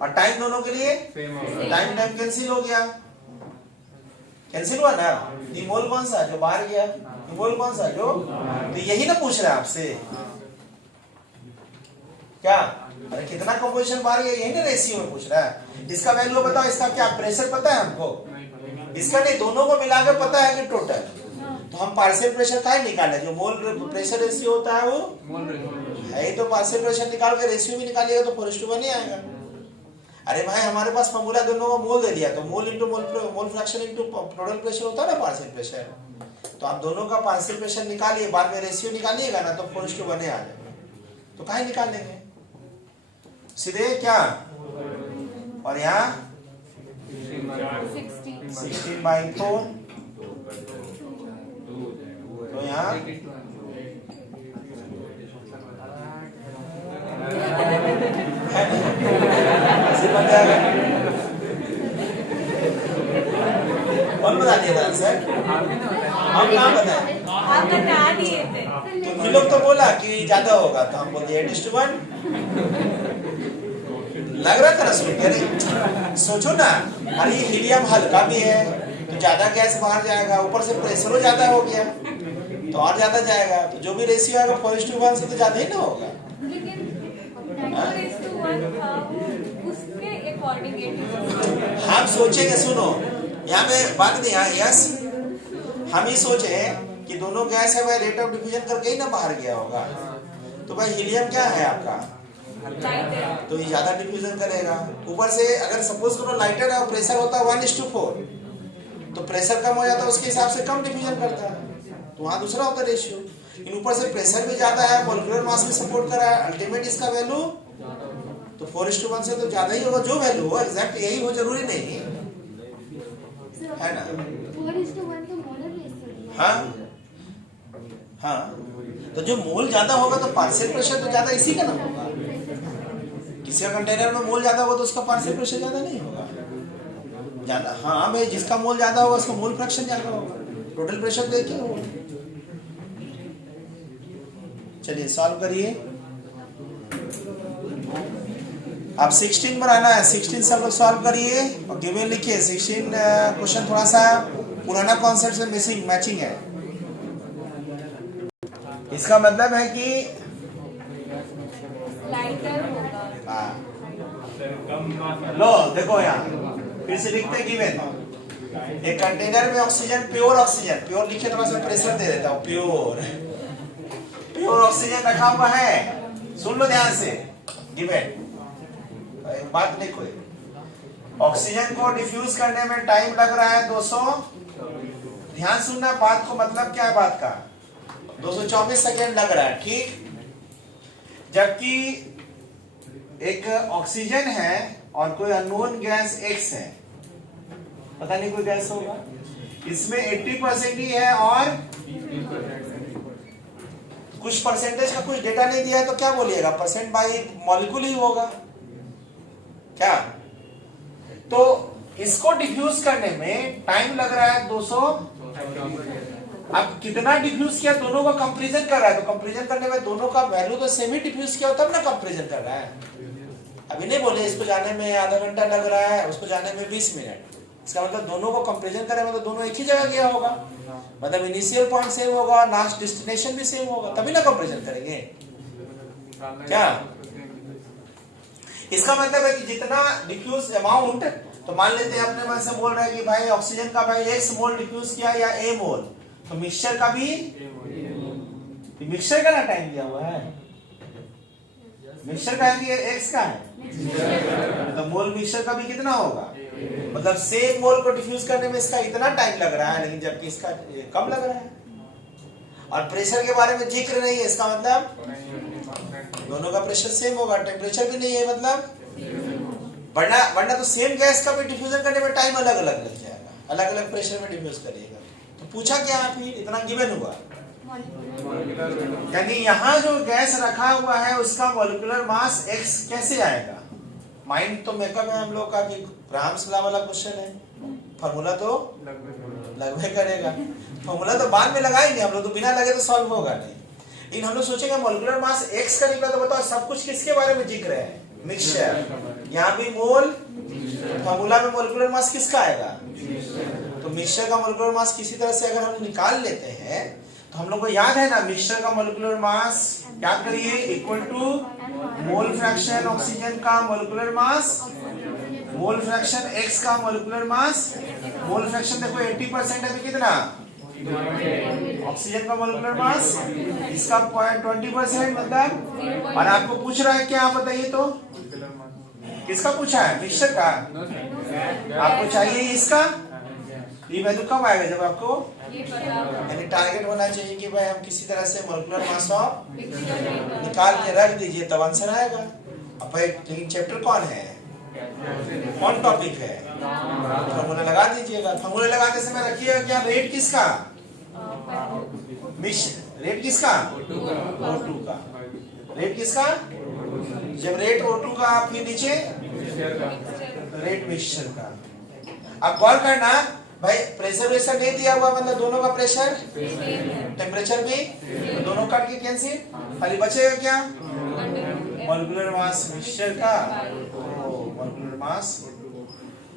और टाइम दोनों के लिए टाइम टाइम कैंसिल हो गया, कैंसिल हुआ ना, ये मोल कौन सा जो बाहर गया, ये मोल कौन सा जो, तो यही ना पूछ रहे हैं आपसे क्या, अरे कितना कंपोजिशन बाहर गया, यही ना रेशियो में पूछ रहा है। इसका वैल्यू बताओ, इसका क्या प्रेशर पता है हमको, इसका नहीं, दोनों को मिलाकर पता है कि टोटल, तो हम पार्शियल प्रेशर का निकाले, जो मोल प्रेशर रेशियो होता है वो है, तो पार्शियल प्रेशर निकाल के रेशियो भी निकालिएगा तो 4:1 ही आएगा। अरे भाई हमारे पास फॉर्मूला दोनों को मोल दे दिया, तो mole into mole fraction into total pressure होता है ना पार्शियल प्रेशर, तो आप दोनों का पार्शियल प्रेशर निकालिए, बाद में रेशियो निकालिएगा ना, तो 4:1 आ जाएगा, तो काहे निकाल लेंगे सीधे क्या, और यहाँ 16/4, तो यहाँ कौन बता दिया था आंसर, हम कहाँ बताए, आप बता दिए थे, तुम लोग तो बोला कि ज्यादा होगा, तो हम बोल दिए 8:1, लग रहा था ना सुन के, अरे सोचो ना, अरे ये हीलियम हल्का भी है तो ज्यादा गैस बाहर जाएगा, ऊपर से प्रेशर ज्यादा हो गया तो और ज्यादा जाएगा, तो जो भी रेशियो आएगा 4:1 से तो ज्यादा ही ना होगा। लेकिन 9:1 था वो, उसके अकॉर्डिंग हम सोचेंगे, सुनो यहाँ पे बात नहीं है, यस हम ही सोचे कि दोनों गैस है, भाई रेट ऑफ डिफ्यूजन करके ही ना बाहर गया होगा, तो भाई हीलियम क्या है आपका, तो ये ज्यादा डिफ्यूजन करेगा, ऊपर से अगर सपोज करो लाइटर है और प्रेशर होता है 1:4, तो प्रेशर कम हो जाता है उसके हिसाब से कम डिफ्यूजन करता है, तो वहां दूसरा होता है रेशियो, इन ऊपर से प्रेशर भी ज्यादा है, मॉलिक्यूलर मास भी सपोर्ट कर रहा है, अल्टीमेट इसका वैल्यू तो 4:1 से तो ज्यादा ही होगा, जो वैल्यू हो एग्जैक्ट यही हो जरूरी नहीं है ना, 4:1 तो मोलर रेशियो है। हाँ हाँ, तो जो मोल ज्यादा होगा तो पार्शियल प्रेशर तो ज्यादा इसी का ना होगा, किसी का कंटेनर में मोल ज्यादा होगा तो उसका पार्शियल प्रेशर ज्यादा नहीं होगा, ज्यादा, हाँ भाई जिसका मोल ज्यादा होगा उसका मोल फ्रैक्शन ज्यादा होगा, टोटल प्रेशर तो एक ही होगा। चलिए सॉल्व करिए, आप 16 बनाना है, 16 सब लोग सॉल्व करिए और गिवन लिखिए। 16 क्वेश्चन थोड़ा सा पुराना कॉन्सेप्ट से मिसिंग मैचिंग है, इसका मतलब है कि लाइटर होगा, लो देखो यहाँ फिर से लिखते गिवन, एक कंटेनर में ऑक्सीजन, प्योर ऑक्सीजन, प्योर लिखे थोड़ा सा प्रेशर दे देता हूँ, प्योर ऑक्सीजन रखा हुआ है, सुन लो ध्यान से, गिवन बात नहीं कोई, ऑक्सीजन को डिफ्यूज करने में टाइम लग रहा है 200, ध्यान सुनना बात को, मतलब क्या है बात का, 224 सेकेंड लग रहा है, ठीक, जबकि एक ऑक्सीजन है और कोई अननोन गैस X है, पता नहीं कोई गैस होगा, इसमें 80% ही है और कुछ परसेंटेज का कुछ डेटा नहीं दिया है, तो क्या बोलिएगा, परसेंट बाई मॉलिक्यूल ही होगा क्या, तो इसको डिफ्यूज करने में टाइम लग रहा है 200, अब कितना डिफ्यूज किया, दोनों का कंपैरिजन कर रहा है, तो कंपैरिजन करने में दोनों का वैल्यू तो सेम ही डिफ्यूज किया तब ना कंपैरिजन कर रहा है, अभी नहीं बोले इसको जाने में आधा घंटा लग रहा है, उसको जाने में 20 मिनट, इसका मतलब दोनों को कंपैरिजन करें, मतलब दोनों एक ही जगह गया होगा, मतलब इनिशियल पॉइंट सेम होगा, लास्ट डेस्टिनेशन भी सेम होगा, तभी ना कंपैरिजन करेंगे क्या, इसका मतलब है कि जितना डिफ्यूज अमाउंट, तो मान लेते हैं अपने मन से बोल रहे हैं कि भाई ऑक्सीजन का भाई X मोल डिफ्यूज किया या A मोल, तो मिक्सचर का भी मिक्सचर का ना टाइम दिया हुआ है, मिक्सचर का है एक्स का है, तो मोल मिक्सचर का भी कितना होगा, मतलब सेम मोल को डिफ्यूज करने में इसका इतना टाइम लग रहा है, लेकिन जबकि इसका कम लग रहा है। और प्रेशर के बारे में जिक्र नहीं है, इसका मतलब दोनों का प्रेशर सेम होगा, टेम्परेचर भी नहीं है, मतलब वरना तो सेम गैस का भी डिफ्यूजन करने में टाइम अलग अलग लग जाएगा, अलग अलग प्रेशर में डिफ्यूज करिएगा। तो पूछा क्या आप, इतना गिवन हुआ, यानी यहाँ जो गैस रखा हुआ है उसका मॉलिक्यूलर मास x कैसे आएगा। माइंड तो मेकअप है हम लोग का कि ग्राम्स ला वाला क्वेश्चन है, फॉर्मूला तो लगभग करेगा, फॉर्मूला तो बाद में लगाएंगे हम लोग, तो बिना लगे तो सॉल्व होगा नहीं। लेकिन हम लोग सोचेंगे मॉलिक्यूलर मास x का निकला, तो बताओ सब कुछ किसके बारे में जिक्र है, मिक्सचर, यहाँ भी मोल, फॉर्मूला में मॉलिक्यूलर मास किसका आएगा, तो मिक्सचर का मॉलिक्यूलर मास किसी तरह से अगर हम निकाल लेते हैं तो हम लोग को याद है ना, मिक्सचर का मॉलिक्यूलर मास याद करिए equal to mole fraction oxygen का molecular mass, mole fraction x का मॉलिक्यूलर मास, मोल फ्रैक्शन देखो 80% है तो कितना, ऑक्सीजन का मॉलिक्यूलर मास, इसका 20% मतलब, और आपको पूछ रहा है क्या, आप बताइए तो किसका पूछा है, मिक्सचर का, आपको चाहिए इसका, ये वैल्यू कब आएगा जब आपको, यानी टारगेट होना चाहिए कि भाई हम किसी तरह से मॉलिक्यूलर मास ऑफ निकाल के रख दीजिए तब आंसर आएगा। अब भाई लेकिन चैप्टर कौन है, कौन टॉपिक है, फॉर्मूला लगा दीजिएगा। फॉर्मूला लगाते समय रखिएगा क्या, रेट किसका, रेट किसका, O2 का, रेट किसका, जब रेट O2 का फिर नीचे रेट मिक्सचर का। अब गौर करना भाई, प्रेशर वेशर नहीं दिया हुआ, मतलब दोनों का प्रेशर टेम्परेचर भी, तो दोनों काट के कैंसिल, खाली बचेगा क्या, मॉलिक्यूलर मास मिक्सचर का, मॉलिक्यूलर मास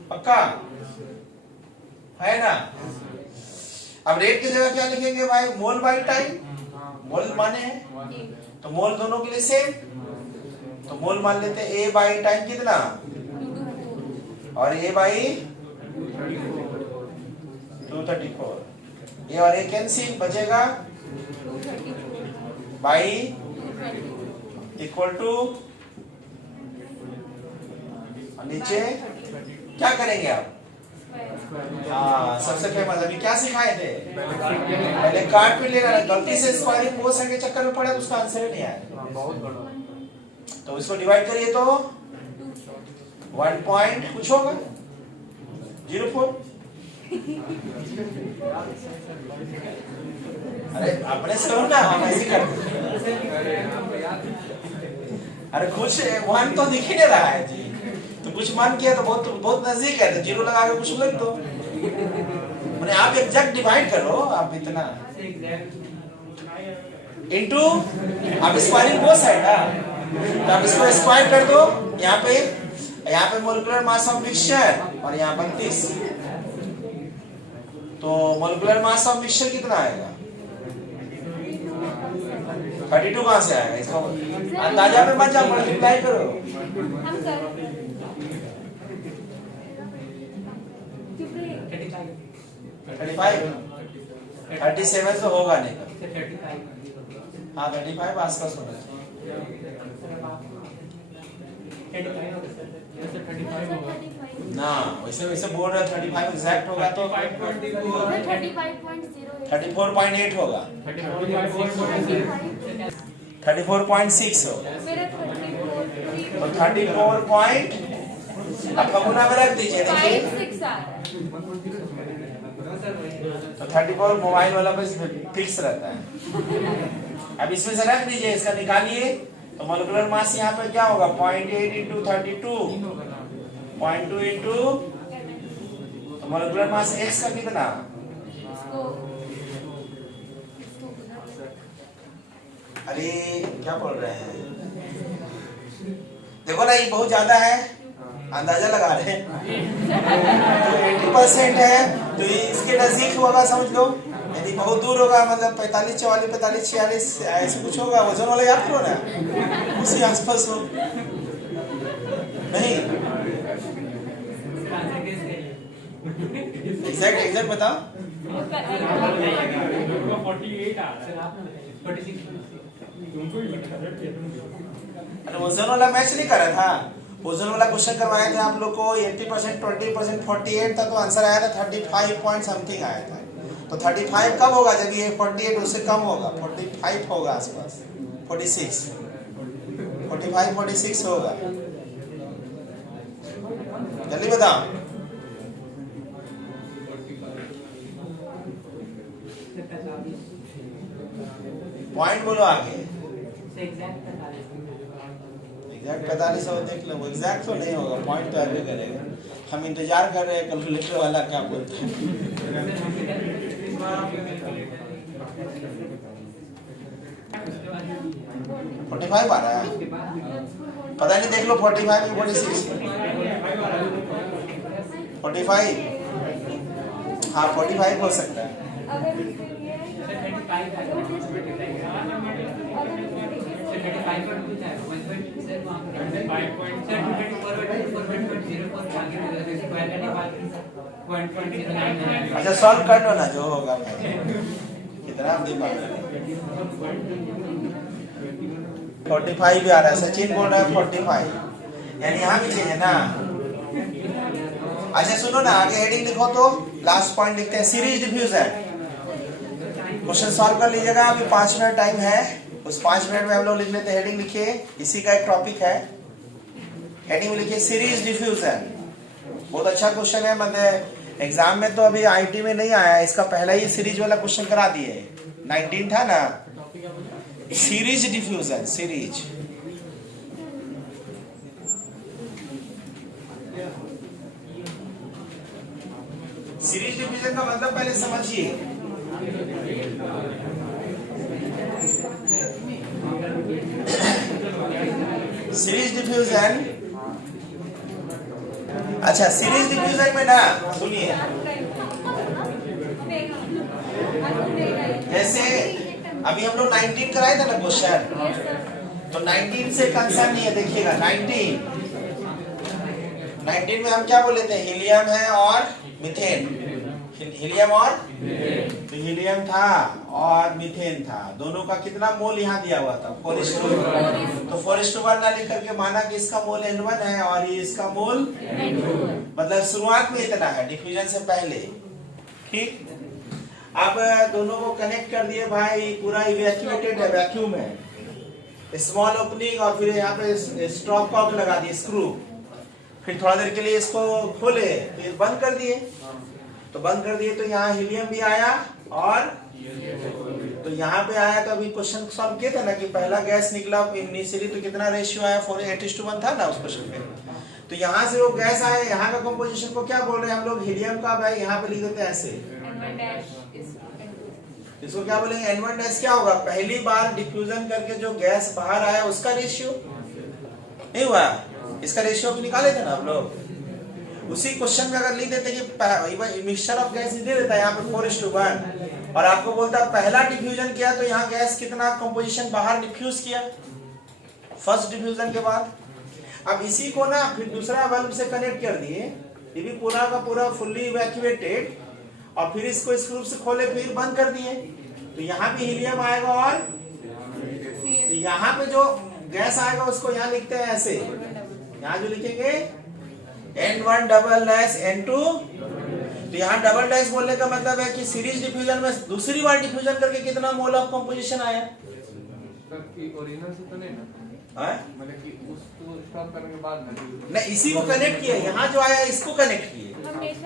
पक्का है ना। अब रेट की जगह क्या लिखेंगे भाई, मोल बाई टाइम, मोल माने हैं तो मोल दोनों के लिए सेम, तो मोल मान लेते हैं A बाई टाइम कितना, और A बाई 234, ये और ये कैंसिल, बचेगा बाई इक्वल टू, नीचे क्या करेंगे आप, हाँ सबसे फेमस अभी क्या सिखाए थे, पहले काट पे लेना, गलती से स्क्वायरिंग बहुत सारे के चक्कर में पड़ा तो उसका आंसर नहीं आया, तो इसको डिवाइड करिए तो 1 पॉइंट कुछ होगा 04। अरे अपने से करो ना, हम ऐसे करते, अरे कुछ 1 तो दिख ही नहीं रहा है जी, तो कुछ मन किया तो बहुत बहुत नजदीक है, तो 0 लगा के कुछ लिख दो, मैंने आप एग्जैक्ट डिवाइड करो, आप इतना इनटू, आप स्क्वायरिंग बहुत साइड है तो आप इसको स्क्वायर कर दो, यहाँ पे मॉलिक्यूलर मास ऑफ मिक्सचर और यहाँ 32, तो मॉलिक्यूलर मास ऑफ मिक्सचर कितना आएगा, 32 कहाँ से आएगा, इसका अंदाजा में मत जाओ, मल्टीप्लाई करो, हम कर 35 37 तो होगा नहीं, हाँ 35 आसपास होगा ना, वैसे वैसे बोल रहा 35 एग्जैक्ट होगा तो 34.8 होगा, 34.6 होगा, मेरा 34 तो 34 पॉइंट अब फॉर्मूला में रख दीजिए, देखिए 56 आ रहा है, तो 34 मोबाइल वाला बस फिक्स रहता है। अब इसमें से रख दीजिए, इसका निकालिए, तो मॉलिक्यूलर मास यहाँ पे क्या होगा, 0.8 इंटू 32, 0.2 इंटू, तो मॉलिक्यूलर मास x का कितना, अरे क्या बोल रहे हैं, देखो ना ये बहुत ज्यादा है, अंदाजा लगा रहे हैं, तो 80% है तो ये इसके नजदीक होगा समझ लो, यदि बहुत दूर होगा मतलब 45 44 45 46 ऐसे कुछ होगा, वजन वाला याद करो ना, उसी आसपास हो नहीं, एग्जैक्ट बताओ। तुमको 48 आ रहा है। 46 तुमको ही बता रहा है। अरे ओजोन वाला मैच नहीं करा था, ओजोन वाला क्वेश्चन करवाए थे आप लोग को 80%, 20%, 48 था, तो आंसर आया था 35 पॉइंट समथिंग आया था। तो 35 कब होगा जब ये 48 उससे कम होगा, 45 होगा आसपास, 46, 45, 46 होगा। जल्दी बताओ। पॉइंट बोलो आगे। एग्जैक्ट एग्जैक्ट 45 हो, देख लो एग्जैक्ट तो नहीं होगा, पॉइंट तो आगे करेगा। हम इंतजार कर रहे हैं कैलकुलेटर वाला क्या बोलता है। 45 आ रहा है, पता नहीं, देख लो 45 में 46, 45, हाँ 45 हो सकता है। अगर इसके लिए अच्छा सॉल्व कर लो ना, जो होगा कितना दिमाग 45 भी आ रहा है, सचिन बोल रहा है 45, यानी यहाँ भी चाहिए ना। अच्छा सुनो ना, आगे हेडिंग लिखो तो लास्ट पॉइंट लिखते हैं, सीरीज डिफ्यूजन। क्वेश्चन सॉल्व कर लीजिएगा, अभी 5 मिनट टाइम है, उस 5 मिनट में हम लोग लिख लेते हैं। हेडिंग लिखिए, इसी का एक टॉपिक है, हेडिंग में लिखिए सीरीज डिफ्यूजन। बहुत अच्छा क्वेश्चन है, मतलब एग्जाम में तो अभी आईटी में नहीं आया, इसका पहला ही सीरीज वाला क्वेश्चन करा दिए, 19 था ना, series diffusion, series. Series diffusion का मतलब पहले समझिए। सीरीज डिफ्यूजन, अच्छा सीरीज डिफ्यूजन में ना सुनिए, जैसे अभी हम लोग 19 कराए थे ना क्वेश्चन, तो 19 से कंसर्न नहीं है, देखिएगा 19 में हम क्या बोले थे, हीलियम है और मीथेन, हीलियम और तो हीलियम था और मीथेन था, दोनों का कितना मोल यहाँ दिया हुआ था 4:1, तो 4:1 ना लिख करके माना कि इसका मोल N1 है और ये इसका मोल, मतलब शुरुआत में इतना है डिफ्यूजन से पहले, ठीक। अब दोनों को कनेक्ट कर दिए भाई, पूरा इवैक्यूएटेड है, वैक्यूम है, स्मॉल ओपनिंग और फिर यहाँ पे स्टॉप कॉक लगा दिए, स्क्रू, फिर थोड़ा देर के लिए इसको खोले, फिर बंद कर दिए, तो बंद कर दिए तो यहाँ हीलियम भी आया और तो यहाँ पे आया। तो अभी क्वेश्चन सॉल्व किए थे ना कि पहला गैस निकला इनिशियली, तो कितना रेशियो आया, 4:8:1 था ना उस क्वेश्चन में। तो यहाँ से वो गैस आया, यहाँ का कंपोजिशन को क्या बोल रहे हैं हम लोग, हीलियम का, भाई यहाँ पे लिख देते हैं ऐसे, इसको क्या बोलेंगे, N1 क्या होगा, पहली बार डिफ्यूजन करके जो गैस बाहर आया उसका रेशियो, नहीं हुआ, इसका रेशियो भी निकाले थे ना हम लोग। उसी क्वेश्चन में अगर लिख देते कि मिक्सचर ऑफ गैस दे देता है यहाँ पे 4:1 और आपको बोलता है पहला डिफ्यूजन किया तो यहाँ गैस कितना कंपोजिशन बाहर डिफ्यूज किया फर्स्ट डिफ्यूजन के बाद। अब इसी को ना फिर दूसरा बल्ब से कनेक्ट कर दिए, ये भी पूरा का पूरा फुल्ली इवैक्यूएटेड, और फिर इसको स्क्रू से खोले फिर बंद कर दिए, तो यहाँ भी हीलियम आएगा और तो यहाँ पे जो गैस आएगा उसको यहाँ लिखते हैं ऐसे, यहाँ जो लिखेंगे N1 डबल डैश N2, तो यहाँ डबल डैश बोलने का मतलब है कि सीरीज डिफ्यूजन में दूसरी बार डिफ्यूजन करके कितना मोल ऑफ कंपोजिशन आया, ओरिजिनल से तो नहीं ना, मतलब कि उसको स्टॉप करने के बाद नहीं, इसी को कनेक्ट किया, यहाँ जो आया इसको कनेक्ट किए,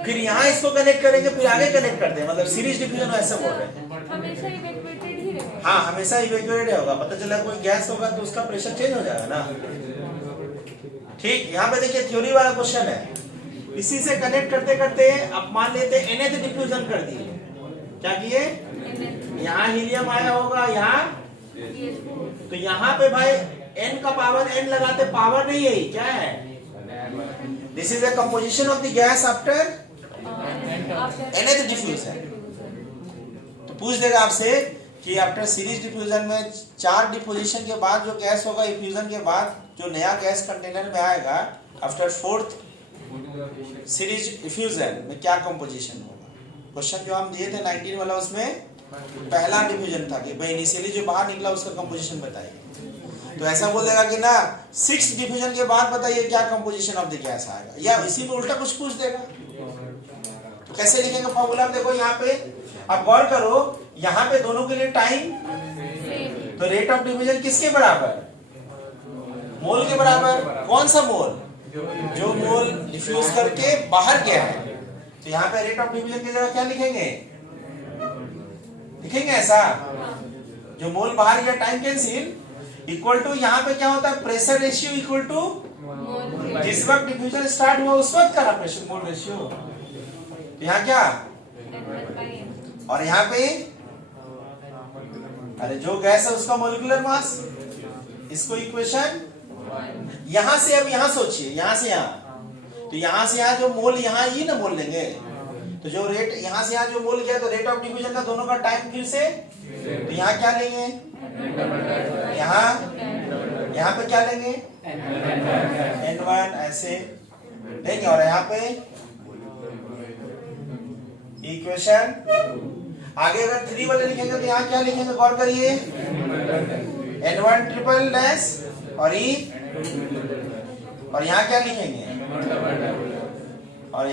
फिर यहाँ इसको कनेक्ट करेंगे, फिर आगे कनेक्ट करते हैं, मतलब सीरीज डिफ्यूजन ऐसे बोल रहे हैं। हमेशा इवैक्यूएटेड ही रहेगा, हाँ हमेशा इवैक्यूएटेड होगा, पता चला कोई गैस होगा तो उसका प्रेशर चेंज हो जाएगा ना, ठीक। यहाँ पे देखिए थ्योरी वाला क्वेश्चन है, इसी से कनेक्ट करते करते अब मान लेते nth डिफ्यूजन कर दिए, क्या किए, यहाँ हीलियम आया होगा यहाँ, तो यहाँ पे भाई n का पावर n लगाते, पावर नहीं है, क्या है, this is the composition of the gas after nth diffusion. तो पूछ देगा आपसे कि आफ्टर सीरीज डिफ्यूजन में 4 डिपोजिशन के बाद जो गैस होगा, इफ्यूजन के बाद जो नया गैस कंटेनर में आएगा आफ्टर 4th सीरीज डिफ्यूजन में क्या कंपोजिशन होगा? क्वेश्चन जो हम दिए थे 19 वाला, उसमें पहला डिफ्यूजन था कि भाई इनिशियली जो बाहर निकला उसका कंपोजिशन बताइए। तो ऐसा बोल देगा कि ना 6 डिफ्यूजन के बाद बताइए क्या कंपोजिशन ऑफ द गैस आएगा, या इसी में उल्टा कुछ पूछ देगा। तो कैसे लिखेंगे फॉर्मूला? देखो यहाँ पे अब गौर करो, यहाँ पे दोनों के लिए टाइम, तो रेट ऑफ डिफ्यूजन किसके बराबर? मोल के बराबर। कौन सा मोल? जो मोल डिफ्यूज करके बाहर गया है। तो यहाँ पे रेट ऑफ डिफ्यूजन की जगह क्या लिखेंगे? लिखेंगे ऐसा, जो मोल बाहर गया टाइम कैंसिल इक्वल टू, यहाँ पे क्या होता है? प्रेशर रेशियो इक्वल टू जिस वक्त डिफ्यूजन स्टार्ट हुआ उस वक्त का प्रेशर मोल रेशियो। तो यहाँ क्या, और यहाँ पे अरे जो गैस है उसका मोलिकुलर मास, इसको इक्वेशन यहां से, अब यहां सोचिए, यहां से यहां, तो यहां से यहां जो मोल, यहां ही ना मोल लेंगे, तो जो रेट यहां से यहां जो मोल गया, तो रेट ऑफ डिफ्यूजन का दोनों का टाइम फिर से, तो यहां क्या लेंगे? यहाँ पे क्या लेंगे? N1 ऐसे लेंगे, और यहाँ पे इक्वेशन आगे अगर 3 वाले लिखेंगे तो यहाँ क्या लिखेंगे? गौर करिए, N1 ट्रिपल डैश और E, और यहाँ क्या लिखेंगे? और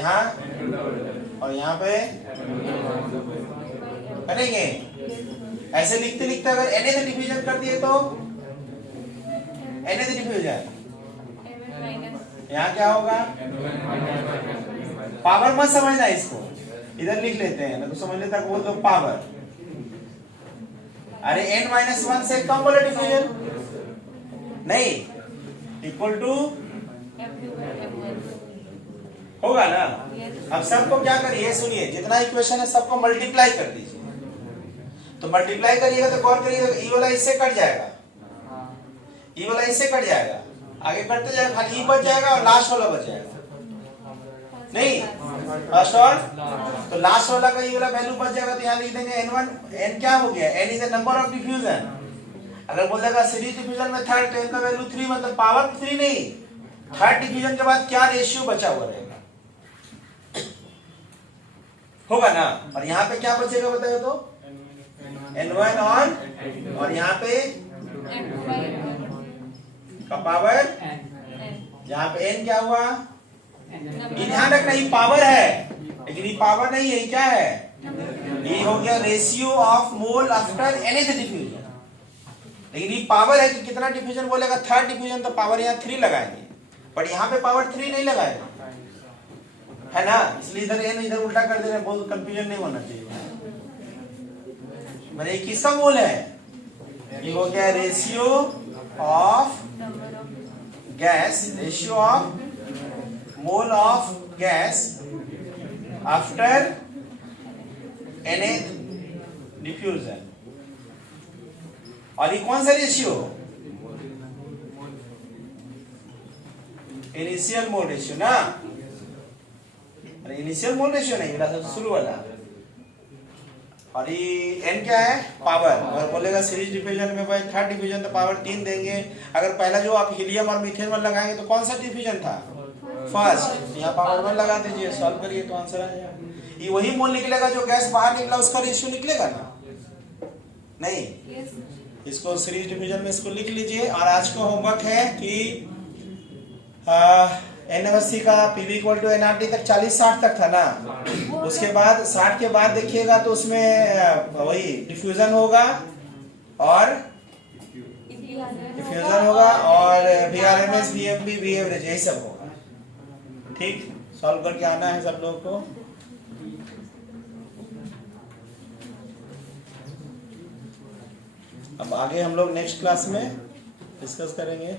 यहाँ पे करेंगे ऐसे लिखते लिखते अगर Na से डिफ्यूजन कर दिए तो Na से डिफ्यूजन यहाँ क्या होगा? पावर मत समझना, इसको इधर लिख लेते हैं ना, तो समझ लेता बोल दो पावर। अरे n-1 से कम वाला डिफ्यूजन नहीं, इक्वल टू होगा ना। अब सबको क्या करिए, सुनिए, जितना इक्वेशन है सबको मल्टीप्लाई कर दीजिए। तो मल्टीप्लाई करिएगा तो गौर करिएगा, ई वाला इससे कट जाएगा, ई वाला इससे कट जाएगा, आगे करते जाएगा, खाली ई बच जाएगा और लास्ट वाला बच जाएगा। नहीं, फर्स्ट और तो लास्ट वाला का ई वाला वैल्यू बच जाएगा, तो यहाँ लिख देंगे n1, n क्या हो गया? n is the number of diffusion. अगर बोल देगा सीरीज डिफ्यूजन में थर्ड, तो n का वैल्यू 3, मतलब पावर 3 नहीं, थर्ड डिफ्यूजन के बाद क्या रेशियो बचा हुआ रहेगा, होगा ना। और यहाँ पे क्या बचेगा बताइए तो? n1 और यहाँ पे का पावर, यहाँ पे n क्या हुआ? ये ध्यान रखना, ये पावर है, लेकिन ये पावर नहीं है, ये क्या है? ये हो गया ratio of mole after nth diffusion. लेकिन ये पावर है कि कितना डिफ्यूजन बोलेगा, थर्ड डिफ्यूजन, तो पावर यहाँ 3 लगाएंगे, बट यहाँ पे पावर 3 नहीं लगाएगा, है ना। इसलिए इधर n इधर उल्टा कर दे रहे हैं, बहुत कंफ्यूजन नहीं होना चाहिए। मैंने किसका मोल है? ये हो गया ratio of gas, ratio of mole of gas after nth diffusion. और ये कौन सा रेशियो? इनिशियल मोल रेशियो ना, अरे इनिशियल मोल रेशियो नहीं, मेरा सबसे शुरू वाला। और ये n क्या है? पावर। अगर बोलेगा सीरीज डिफ्यूजन में भाई थर्ड डिफ्यूजन, तो पावर 3 देंगे। अगर पहला जो आप हीलियम और मीथेन में लगाएंगे तो कौन सा डिफ्यूजन था? फर्स्ट। यहाँ पावर 1 लगा दीजिए, सॉल्व करिए तो आंसर आ जाएगा। ये वही मोल निकलेगा जो गैस बाहर निकला, उसका रेशियो निकलेगा ना? नहीं, इसको सीरीज डिफ्यूजन में इसको लिख लीजिए। और आज का होमवर्क है कि NMSC का PV इक्वल टू NRT तक 40-60 तक था ना, उसके बाद 60 के बाद देखिएगा तो उसमें वही डिफ्यूजन होगा और डिफ्यूजन होगा और VRMS, VMB, VAverage, यही सब होगा। ठीक, सॉल्व करके आना है सब लोगों को। अब आगे हम लोग नेक्स्ट क्लास में डिस्कस करेंगे।